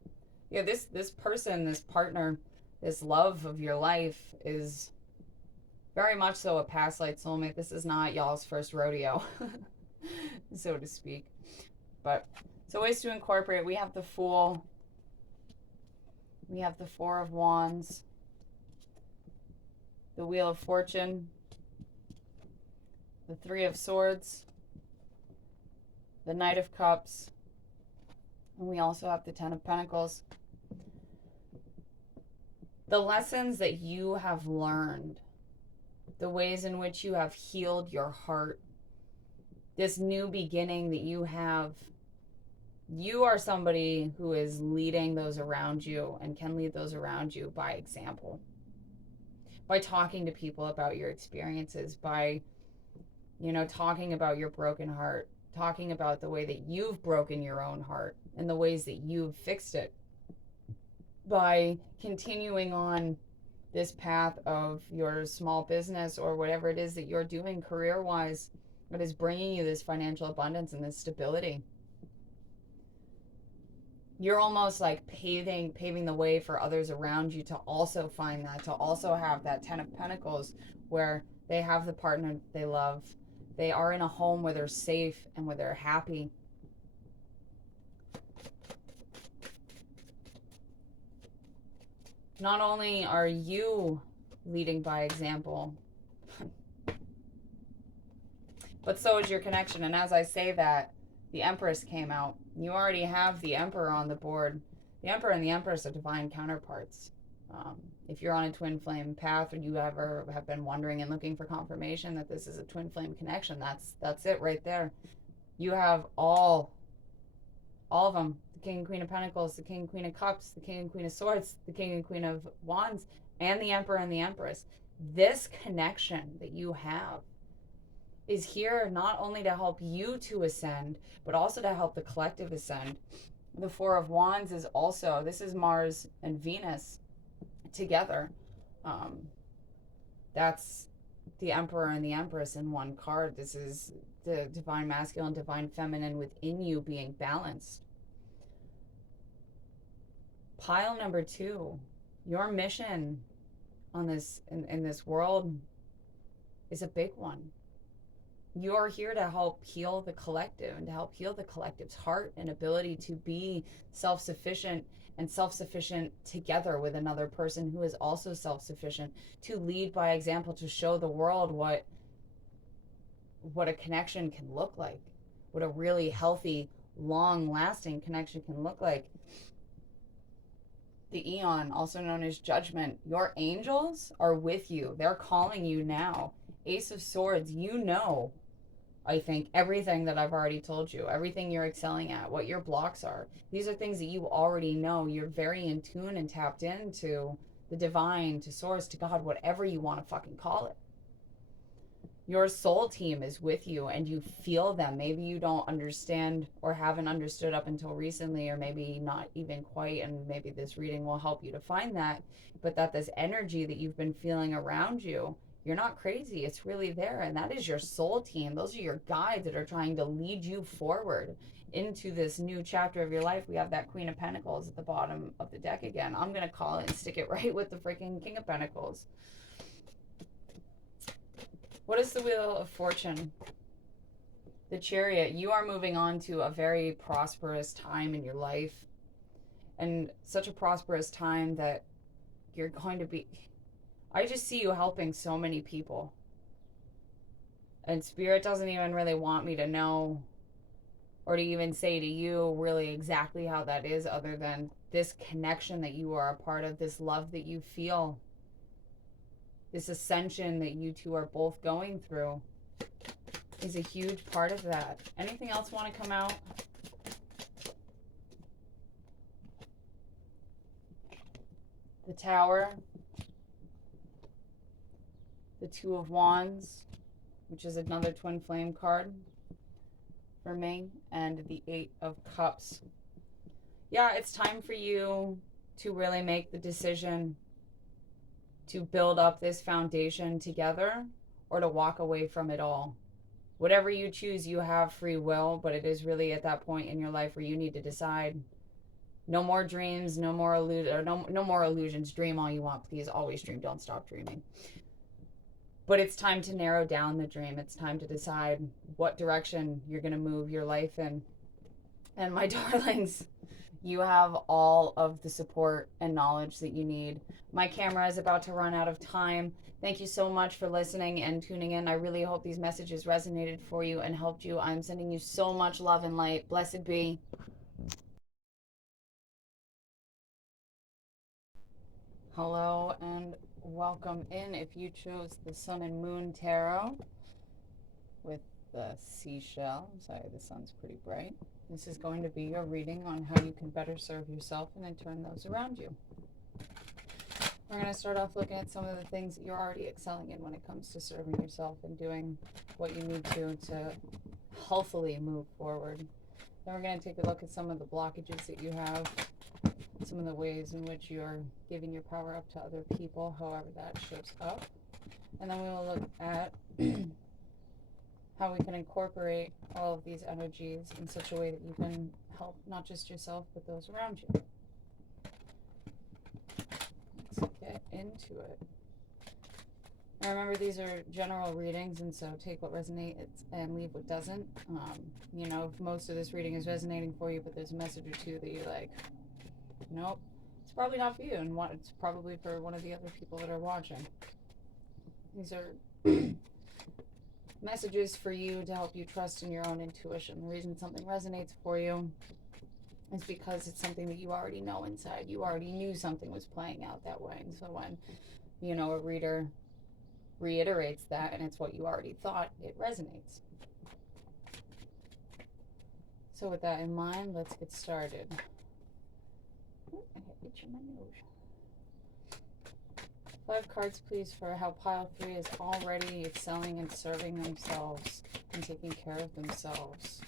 Yeah, this person, this partner, this love of your life is very much so a past life soulmate. This is not y'all's first rodeo, so to speak. But so ways to incorporate. We have the Fool. We have the 4 of Wands. The Wheel of Fortune. The 3 of Swords. The Knight of Cups. And we also have the 10 of Pentacles. The lessons that you have learned, the ways in which you have healed your heart, this new beginning that you have, you are somebody who is leading those around you and can lead those around you by example. By talking to people about your experiences, by, talking about your broken heart, talking about the way that you've broken your own heart and the ways that you've fixed it. By continuing on this path of your small business or whatever it is that you're doing career-wise, that is bringing you this financial abundance and this stability. You're almost like paving the way for others around you to also find that, to also have that 10 of Pentacles where they have the partner they love. They are in a home where they're safe and where they're happy. Not only are you leading by example, but so is your connection. And as I say that, the Empress came out. You already have the Emperor on the board. The Emperor and the Empress are divine counterparts. If you're on a twin flame path, or you ever have been wondering and looking for confirmation that this is a twin flame connection, that's it right there. You have all of them. The King and Queen of Pentacles, the King and Queen of Cups, the King and Queen of Swords, the King and Queen of Wands, and the Emperor and the Empress. This connection that you have is here not only to help you to ascend, but also to help the collective ascend. The 4 of Wands is also, this is Mars and Venus together. That's the Emperor and the Empress in one card. This is the divine masculine, divine feminine within you being balanced. Pile number 2, your mission on this in this world is a big one. You're here to help heal the collective and to help heal the collective's heart and ability to be self-sufficient and self-sufficient together with another person who is also self-sufficient, to lead by example, to show the world what a connection can look like, what a really healthy, long-lasting connection can look like. The Eon, also known as Judgment, your angels are with you. They're calling you now. Ace of Swords, I think everything that I've already told you, everything you're excelling at, what your blocks are. These are things that you already know. You're very in tune and tapped into the divine, to source, to God, whatever you want to fucking call it. Your soul team is with you and you feel them. Maybe you don't understand or haven't understood up until recently, or maybe not even quite, and maybe this reading will help you to find that, but that this energy that you've been feeling around you, you're not crazy. It's really there. And that is your soul team. Those are your guides that are trying to lead you forward into this new chapter of your life. We have that Queen of Pentacles at the bottom of the deck again. I'm going to call it and stick it right with the freaking King of Pentacles. What is the Wheel of Fortune? The Chariot. You are moving on to a very prosperous time in your life. And such a prosperous time that you're going to be... I just see you helping so many people. And Spirit doesn't even really want me to know or to even say to you really exactly how that is, other than this connection that you are a part of, this love that you feel, this ascension that you two are both going through is a huge part of that. Anything else want to come out? The Tower. The Two of Wands. which is another twin flame card for me, and the Eight of Cups. Yeah, it's time for you to really make the decision to build up this foundation together or to walk away from it all. Whatever you choose, you have free will, but it is really at that point in your life where you need to decide. No more dreams, no more no more illusions. Dream all you want, please. Always dream. Don't stop dreaming. But it's time to narrow down the dream. It's time to decide what direction you're going to move your life in. And my darlings, you have all of the support and knowledge that you need. My camera is about to run out of time. Thank you so much for listening and tuning in. I really hope these messages resonated for you and helped you. I'm sending you so much love and light. Blessed be. Hello and welcome in. If you chose the Sun and Moon Tarot with the seashell, sorry, the sun's pretty bright. This is going to be your reading on how you can better serve yourself and in turn those around you. We're going to start off looking at some of the things that you're already excelling in when it comes to serving yourself and doing what you need to healthily move forward. Then we're going to take a look at some of the blockages that you have, some of the ways in which you're giving your power up to other people, however that shows up. And then we will look at how we can incorporate all of these energies in such a way that you can help not just yourself, but those around you. Let's get into it. Now remember, these are general readings, and so take what resonates and leave what doesn't. You know, if most of this reading is resonating for you, but there's a message or two that you're like, nope, it's probably not for you, and it's probably for one of the other people that are watching. These are messages for you to help you trust in your own intuition. The reason something resonates for you is because it's something that you already know inside. You already knew something was playing out that way. And so when, you know, a reader reiterates that and it's what you already thought, it resonates. So with that in mind, let's get started. Ooh, I got itch in my nose. 5 cards, please, for how pile 3 is already excelling and serving themselves and taking care of themselves.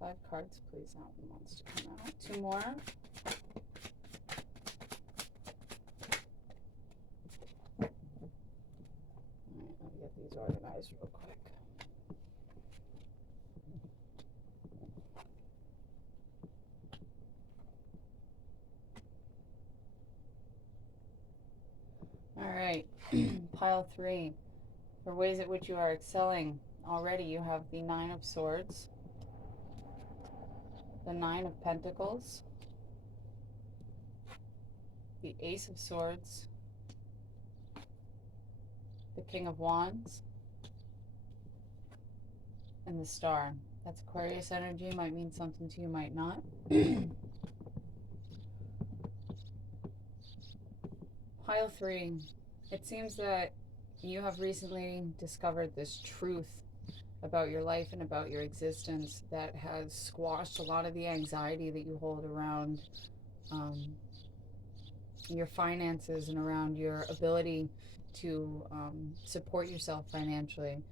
5 cards, please. That one wants to come out. 2 more. Alright, let me get these organized real quick. Alright, pile 3. For ways at which you are excelling already, you have the 9 of Swords, the 9 of Pentacles, the Ace of Swords, the King of Wands, and the Star. That's Aquarius energy. Might mean something to you, might not. Pile 3. It seems that you have recently discovered this truth about your life and about your existence that has squashed a lot of the anxiety that you hold around your finances and around your ability to support yourself financially.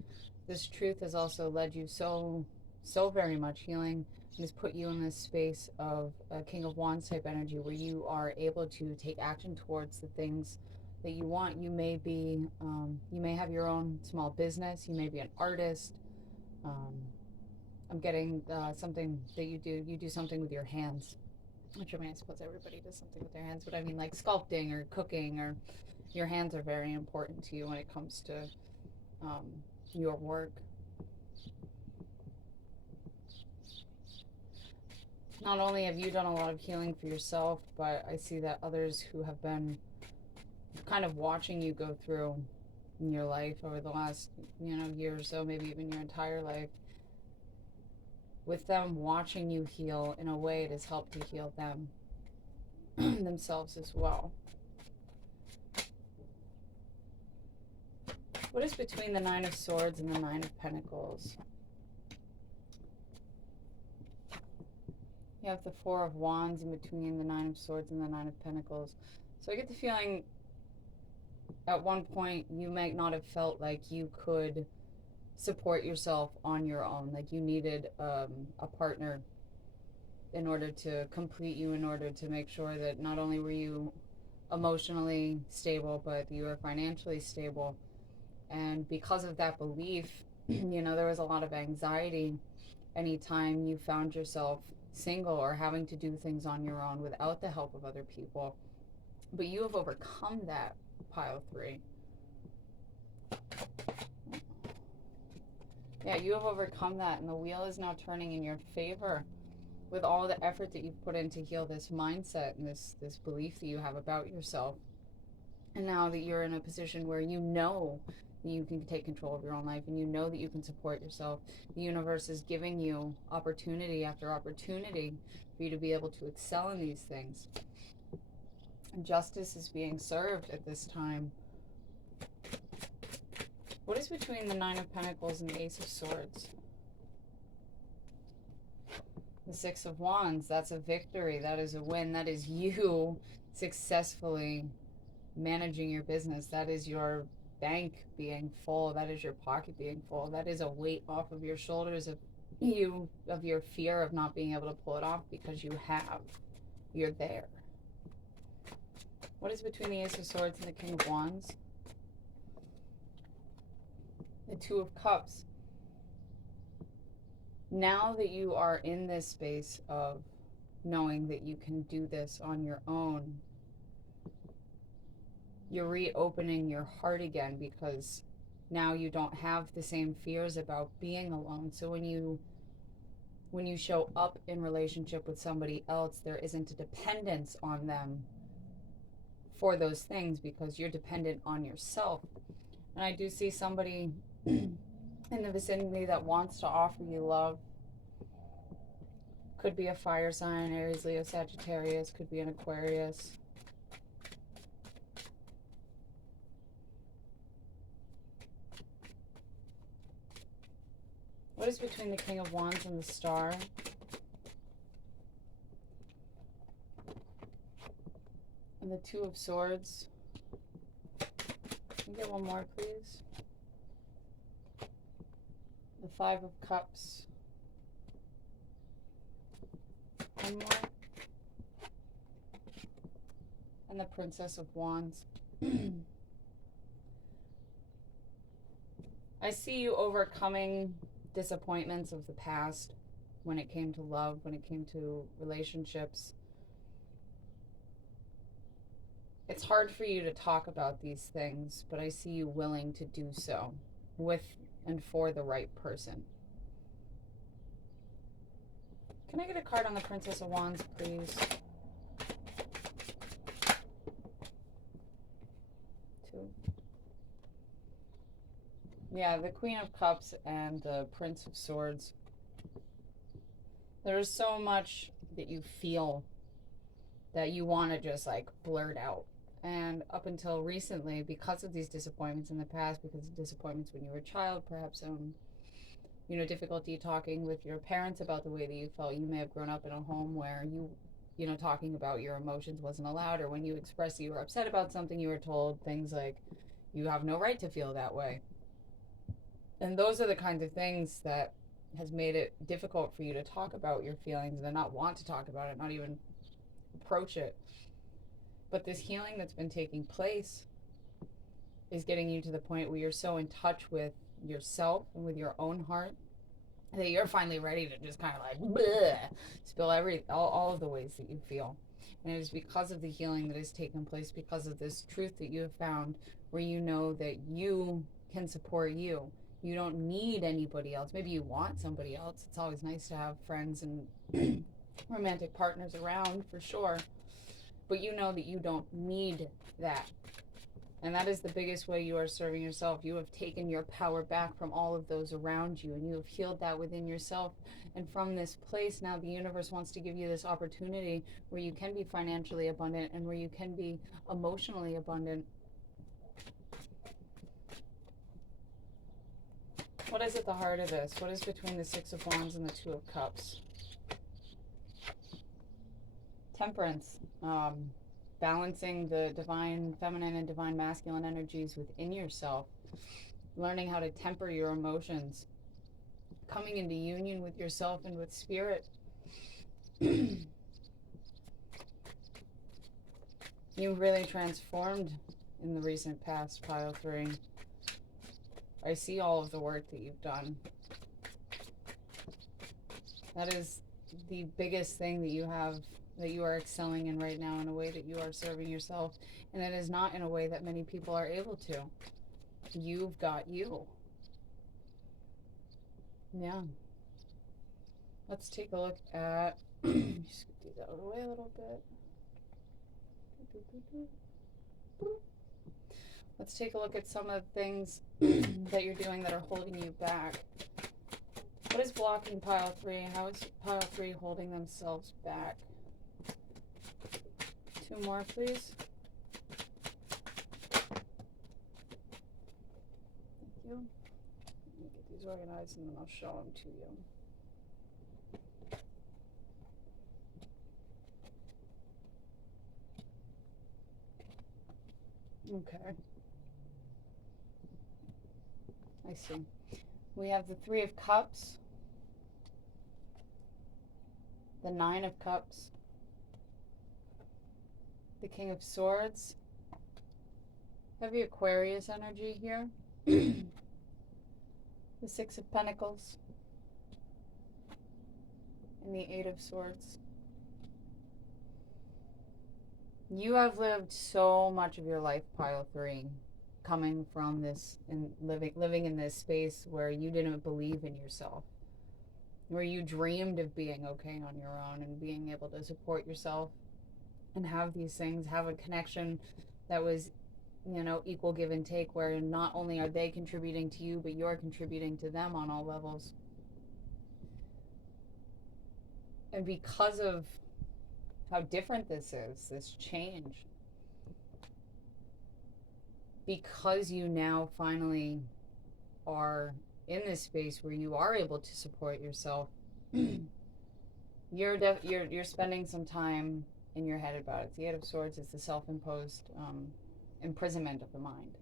This truth has also led you so very much healing and has put you in this space of a King of Wands type energy where you are able to take action towards the things that you want. You may be, you may have your own small business. You may be an artist. I'm getting something that you do something with your hands, which I mean, I suppose everybody does something with their hands, but I mean like sculpting or cooking, or your hands are very important to you when it comes to your work. Not only have you done a lot of healing for yourself, but I see that others who have been kind of watching you go through in your life over the last, you know, year or so, maybe even your entire life, with them watching you heal in a way, it has helped to heal them themselves as well. What is between the 9 of Swords and the 9 of Pentacles? You have the 4 of Wands in between the 9 of Swords and the 9 of Pentacles. So I get the feeling At one point, you might not have felt like you could support yourself on your own, like you needed a partner in order to complete you, in order to make sure that not only were you emotionally stable, but you were financially stable. And because of that belief, there was a lot of anxiety anytime you found yourself single or having to do things on your own without the help of other people. But you have overcome that, pile three. Yeah, you have overcome that, and the wheel is now turning in your favor with all the effort that you've put in to heal this mindset and this belief that you have about yourself. And now that you're in a position where you know that you can take control of your own life and you know that you can support yourself, the universe is giving you opportunity after opportunity for you to be able to excel in these things. And justice is being served at this time. What is between the Nine of Pentacles and the Ace of Swords? The Six of Wands, that's a victory. That is a win. That is you successfully managing your business. That is your bank being full. That is your pocket being full. That is a weight off of your shoulders of your fear of not being able to pull it off, because you're there. What is between the Ace of Swords and the King of Wands? The Two of Cups. Now that you are in this space of knowing that you can do this on your own, you're reopening your heart again, because now you don't have the same fears about being alone. So when you show up in relationship with somebody else, there isn't a dependence on them for those things, because you're dependent on yourself. And I do see somebody in the vicinity that wants to offer you love. Could be a fire sign, Aries, Leo, Sagittarius, could be an Aquarius. What is between the King of Wands and the Star? And the Two of Swords. Can you get one more, please? The Five of Cups. One more. And the Princess of Wands. I see you overcoming disappointments of the past when it came to love, when it came to relationships. It's hard for you to talk about these things, but I see you willing to do so with and for the right person. Can I get a card on the Princess of Wands, please? Two. Yeah, the Queen of Cups and the Prince of Swords. There's so much that you feel that you want to just like blurt out. And up until recently, because of these disappointments in the past, because of disappointments when you were a child, perhaps difficulty talking with your parents about the way that you felt. You may have grown up in a home where talking about your emotions wasn't allowed, or when you expressed that you were upset about something, you were told things like, you have no right to feel that way. And those are the kinds of things that has made it difficult for you to talk about your feelings and not want to talk about it, not even approach it. But this healing that's been taking place is getting you to the point where you're so in touch with yourself and with your own heart that you're finally ready to just kind of like bleh, spill all of the ways that you feel. And it is because of the healing that has taken place, because of this truth that you have found, where you know that you can support you. You don't need anybody else. Maybe you want somebody else. It's always nice to have friends and romantic partners around, for sure. But you know that you don't need that. And that is the biggest way you are serving yourself. You have taken your power back from all of those around you, and you have healed that within yourself. And from this place, now the universe wants to give you this opportunity where you can be financially abundant and where you can be emotionally abundant. What is at the heart of this? What is between the Six of Wands and the Two of Cups? Temperance. balancing the divine feminine and divine masculine energies within yourself, learning how to temper your emotions, coming into union with yourself and with spirit. You really transformed in the recent past, Pile 3. I see all of the work that you've done. That is the biggest thing that you have, that you are excelling in right now, in a way that you are serving yourself. And it is not in a way that many people are able to. You've got you. Yeah. Let's take a look at, just do that out of the way a little bit. Let's take a look at some of the things that you're doing that are holding you back. What is blocking Pile 3? How is Pile 3 holding themselves back? 2 more, please. Thank you. Let me get these organized and then I'll show them to you. Okay. I see. We have the 3 of Cups, the 9 of Cups, the King of Swords, heavy Aquarius energy here, the 6 of Pentacles, and the 8 of Swords. You have lived so much of your life, Pile 3, coming from this and living in this space where you didn't believe in yourself, where you dreamed of being okay on your own and being able to support yourself and have these things, have a connection that was, you know, equal give and take, where not only are they contributing to you, but you're contributing to them on all levels. And because of how different this is, this change, because you now finally are in this space where you are able to support yourself, you're spending some time in your head about it. The 8 of Swords is the self-imposed imprisonment of the mind.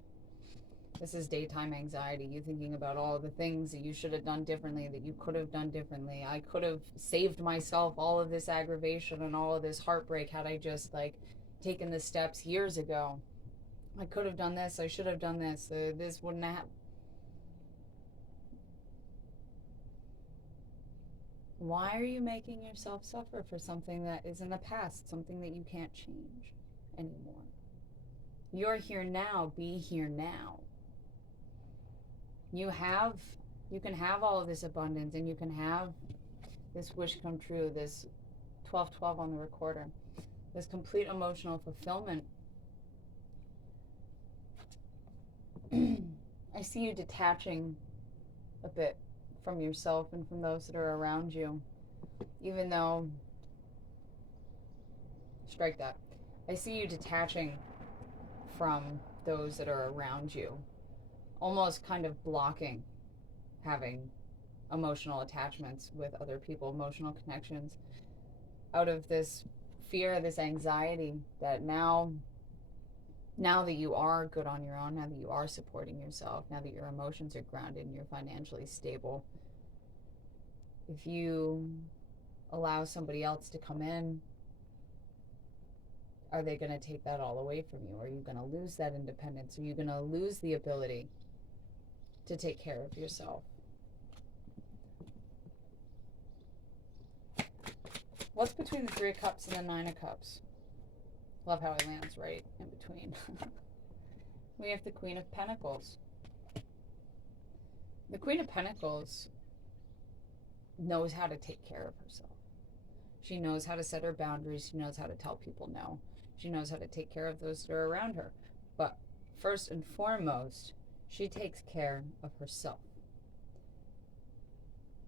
This is daytime anxiety. You thinking about all the things that you should have done differently, that you could have done differently. I could have saved myself all of this aggravation and all of this heartbreak had I just taken the steps years ago. I could have done this. I should have done this. This wouldn't have. Why are you making yourself suffer for something that is in the past, something that you can't change anymore? You're here now. Be here now. You can have all of this abundance, and you can have this wish come true, this 1212 on the recorder, this complete emotional fulfillment. I see you detaching a bit from yourself and from those that are around you, even though, strike that, I see you detaching from those that are around you, almost kind of blocking having emotional attachments with other people, emotional connections, out of this fear, this anxiety that now that you are good on your own, now that you are supporting yourself, now that your emotions are grounded and you're financially stable, if you allow somebody else to come in, are they going to take that all away from you? Are you going to lose that independence? Are you going to lose the ability to take care of yourself? What's between the 3 of Cups and the 9 of Cups? Love how it lands right in between. We have the Queen of Pentacles. The Queen of Pentacles knows how to take care of herself. She knows how to set her boundaries. She knows how to tell people no. She knows how to take care of those that are around her. But first and foremost, she takes care of herself.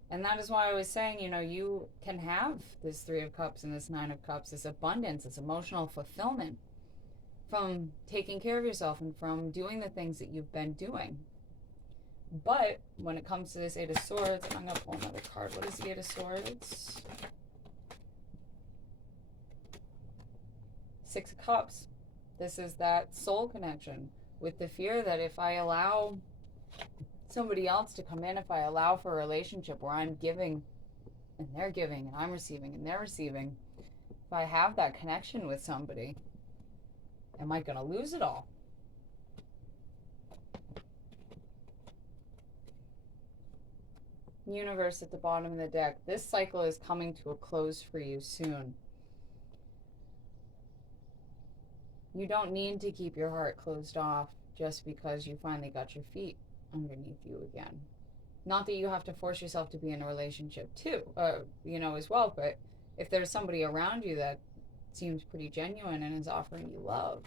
And that is why I was saying, you know, you can have this 3 of Cups and this 9 of Cups, this abundance, this emotional fulfillment from taking care of yourself and from doing the things that you've been doing. But when it comes to this 8 of Swords, I'm going to pull another card. What is the 8 of Swords? Six of Cups. This is that soul connection with the fear that if I allow somebody else to come in, if I allow for a relationship where I'm giving and they're giving and I'm receiving and they're receiving, if I have that connection with somebody, am I going to lose it all? Universe at the bottom of the deck. This cycle is coming to a close for you soon. You don't need to keep your heart closed off just because you finally got your feet underneath you again. Not that you have to force yourself to be in a relationship too, as well, but if there's somebody around you that seems pretty genuine and is offering you love,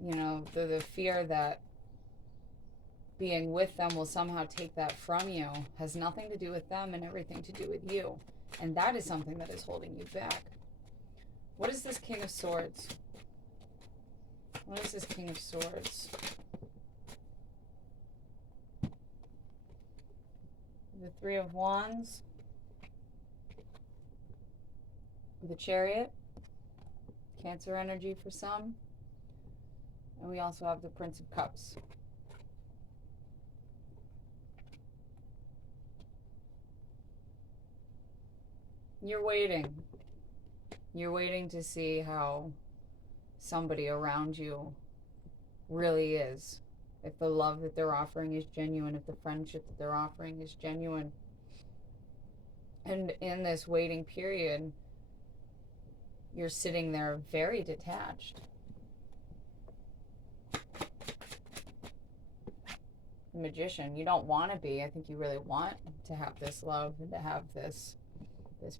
the fear that being with them will somehow take that from you has nothing to do with them and everything to do with you. And that is something that is holding you back. What is this King of Swords? What is this King of Swords? The Three of Wands. The Chariot. Cancer energy for some. And we also have the Prince of Cups. You're waiting. You're waiting to see how somebody around you really is. If the love that they're offering is genuine, if the friendship that they're offering is genuine. And in this waiting period, you're sitting there very detached. Magician, you don't want to be. I think you really want to have this love and to have this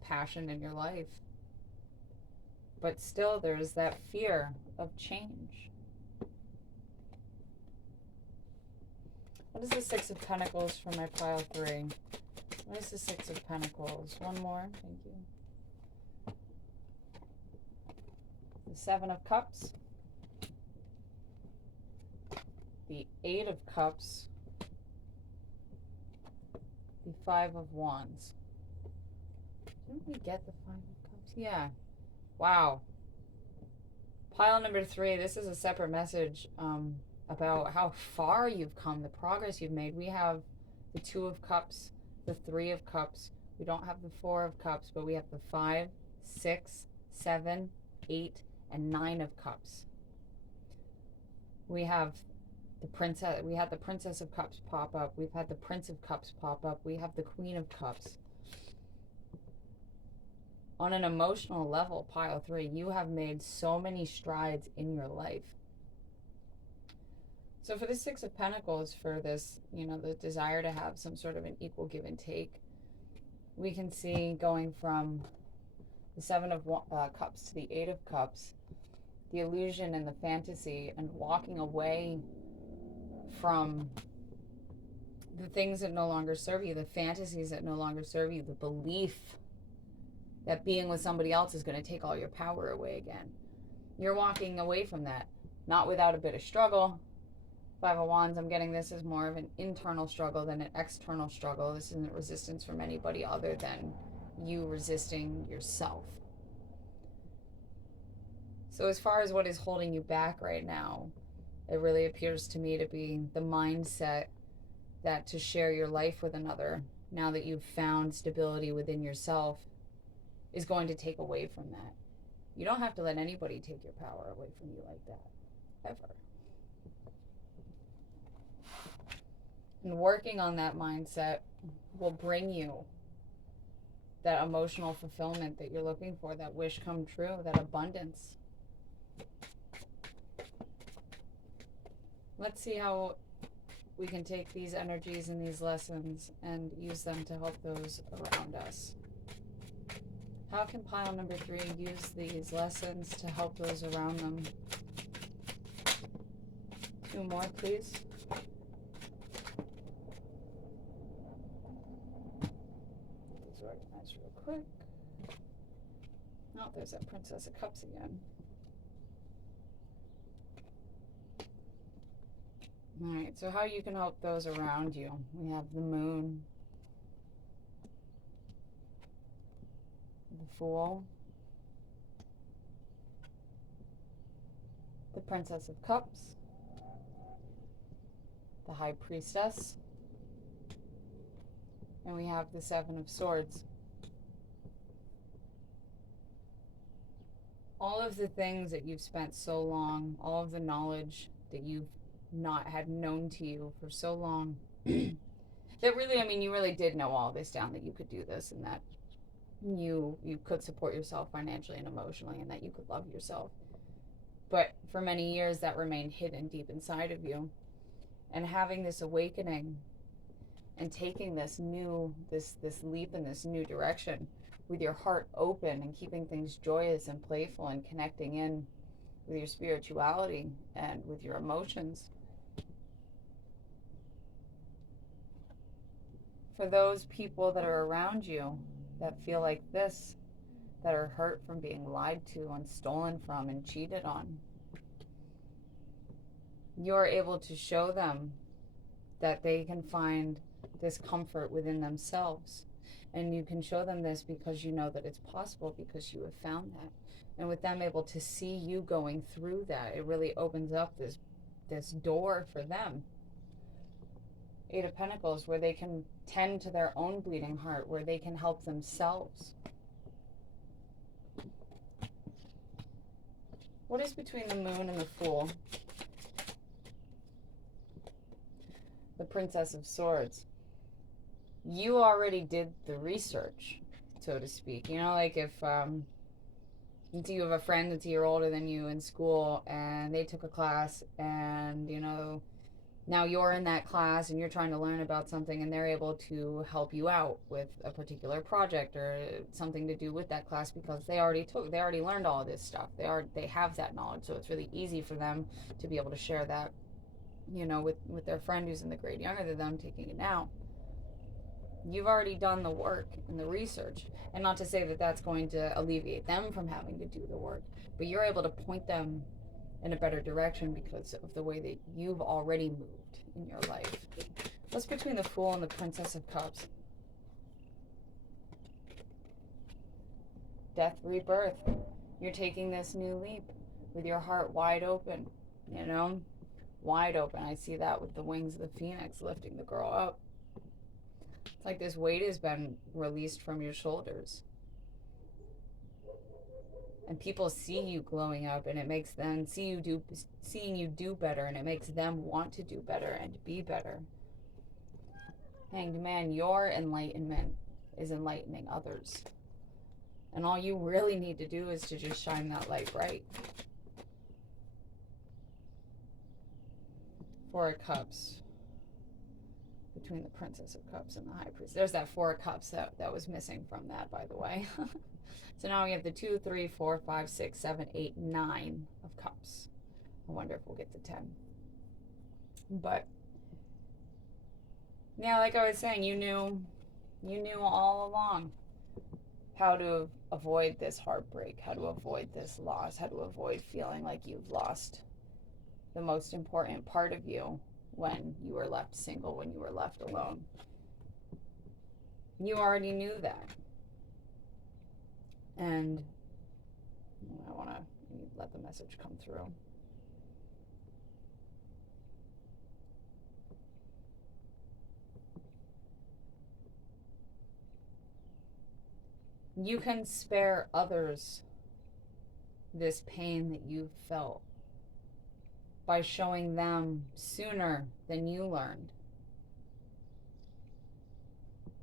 passion in your life. But still, there's that fear of change. What is the Six of Pentacles for my pile 3? What is the Six of Pentacles? One more, thank you. The Seven of Cups. The Eight of Cups. The Five of Wands. Didn't we get the Five of Cups? Yeah. Wow. Pile number 3, this is a separate message about how far you've come, the progress you've made. We have the Two of Cups, the Three of Cups. We don't have the Four of Cups, but we have the 5, 6, 7, 8, and 9 of Cups. We have the Princess. We had the Princess of Cups pop up. We've had the Prince of Cups pop up. We have the Queen of Cups. On an emotional level, pile 3, you have made so many strides in your life. So for the Six of Pentacles, for this, the desire to have some sort of an equal give and take, we can see going from the Seven of Cups to the Eight of Cups, the illusion and the fantasy, and walking away from the things that no longer serve you, the fantasies that no longer serve you, the belief that being with somebody else is going to take all your power away again. You're walking away from that, not without a bit of struggle. Five of Wands, I'm getting this as more of an internal struggle than an external struggle. This isn't resistance from anybody other than you resisting yourself. So as far as what is holding you back right now, it really appears to me to be the mindset that to share your life with another, now that you've found stability within yourself, is going to take away from that. You don't have to let anybody take your power away from you like that, ever. And working on that mindset will bring you that emotional fulfillment that you're looking for, that wish come true, that abundance. Let's see how we can take these energies and these lessons and use them to help those around us. How can pile number 3 use these lessons to help those around them? 2 more, please. Let's organize real quick. Oh, there's that Princess of Cups again. All right, so how you can help those around you. We have the Moon, the Fool, Princess of Cups, the High Priestess, and we have the Seven of Swords. All of the things that you've spent so long, all of the knowledge that you've not had known to you for so long, that really, I mean, you really did know all this down, that you could do this, and that you could support yourself financially and emotionally, and that you could love yourself. But for many years that remained hidden deep inside of you. And having this awakening and taking this leap in this new direction with your heart open and keeping things joyous and playful and connecting in with your spirituality and with your emotions. For those people that are around you that feel like this, that are hurt from being lied to and stolen from and cheated on, you're able to show them that they can find this comfort within themselves. And you can show them this because you know that it's possible, because you have found that. And with them able to see you going through that, it really opens up this door for them. Eight of Pentacles, where they can tend to their own bleeding heart, where they can help themselves. What is between the Moon and the Fool? The Princess of Swords. You already did the research, so to speak. You know, like if you have a friend that's a year older than you in school, and they took a class, and, you know, now you're in that class and you're trying to learn about something, and they're able to help you out with a particular project or something to do with that class, because they already learned all of this stuff. They have that knowledge, so it's really easy for them to be able to share that, you know, with their friend who's in the grade younger than them, taking it now. You've already done the work and the research. And not to say that that's going to alleviate them from having to do the work, but you're able to point them in a better direction because of the way that you've already moved in your life. What's between the Fool and the Princess of Cups? Death, rebirth. You're taking this new leap with your heart wide open, you know? Wide open. I see that with the wings of the phoenix lifting the girl up. It's like this weight has been released from your shoulders. And people see you glowing up, and it makes them seeing you do better, and it makes them want to do better and be better. Hanged Man, your enlightenment is enlightening others. And all you really need to do is to just shine that light bright. Four of Cups. Between the Princess of Cups and the High Priest. There's that Four of Cups that was missing from that, by the way. So now we have the 2, 3, 4, 5, 6, 7, 8, 9 of Cups. I wonder if we'll get to 10. But yeah, like I was saying, you knew all along how to avoid this heartbreak, how to avoid this loss, how to avoid feeling like you've lost the most important part of you when you were left single, when you were left alone. You already knew that. And I want to let the message come through. You can spare others this pain that you've felt by showing them sooner than you learned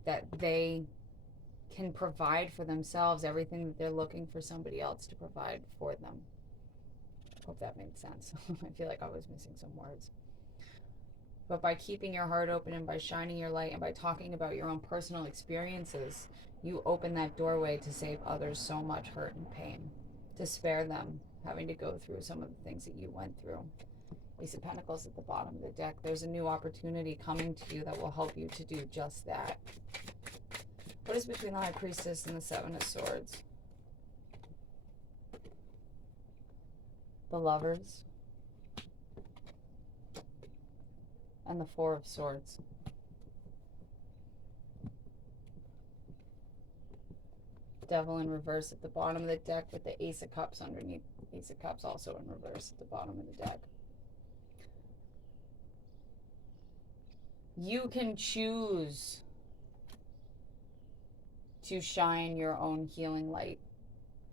that they can provide for themselves everything that they're looking for somebody else to provide for them. Hope that made sense. I feel like I was missing some words. But by keeping your heart open and by shining your light and by talking about your own personal experiences, you open that doorway to save others so much hurt and pain, to spare them having to go through some of the things that you went through. Ace of Pentacles at the bottom of the deck. There's a new opportunity coming to you that will help you to do just that. What is between the High Priestess and the Seven of Swords? The Lovers and the Four of Swords. Devil in reverse at the bottom of the deck with the Ace of Cups underneath Ace of Cups also in reverse at the bottom of the deck. You can choose to shine your own healing light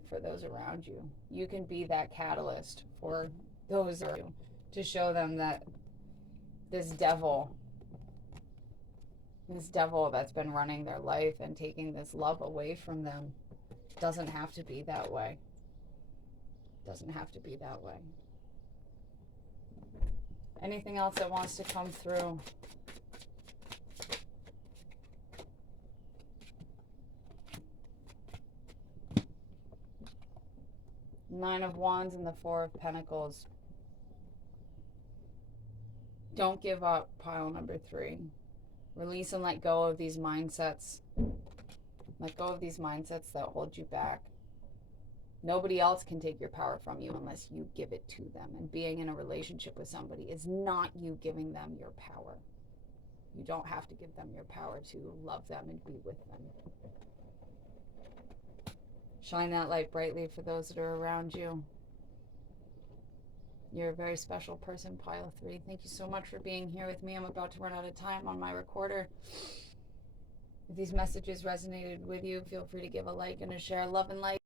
for those around you. You can be that catalyst for those around you to show them that this devil that's been running their life and taking this love away from them doesn't have to be that way. Doesn't have to be that way. Anything else that wants to come through? Nine of Wands and the Four of Pentacles. Don't give up, pile number 3. Release and let go of these mindsets. Let go of these mindsets that hold you back. Nobody else can take your power from you unless you give it to them. And being in a relationship with somebody is not you giving them your power. You don't have to give them your power to love them and be with them. Shine that light brightly for those that are around you. You're a very special person, pile 3. Thank you so much for being here with me. I'm about to run out of time on my recorder. If these messages resonated with you, feel free to give a like and a share. Love and light.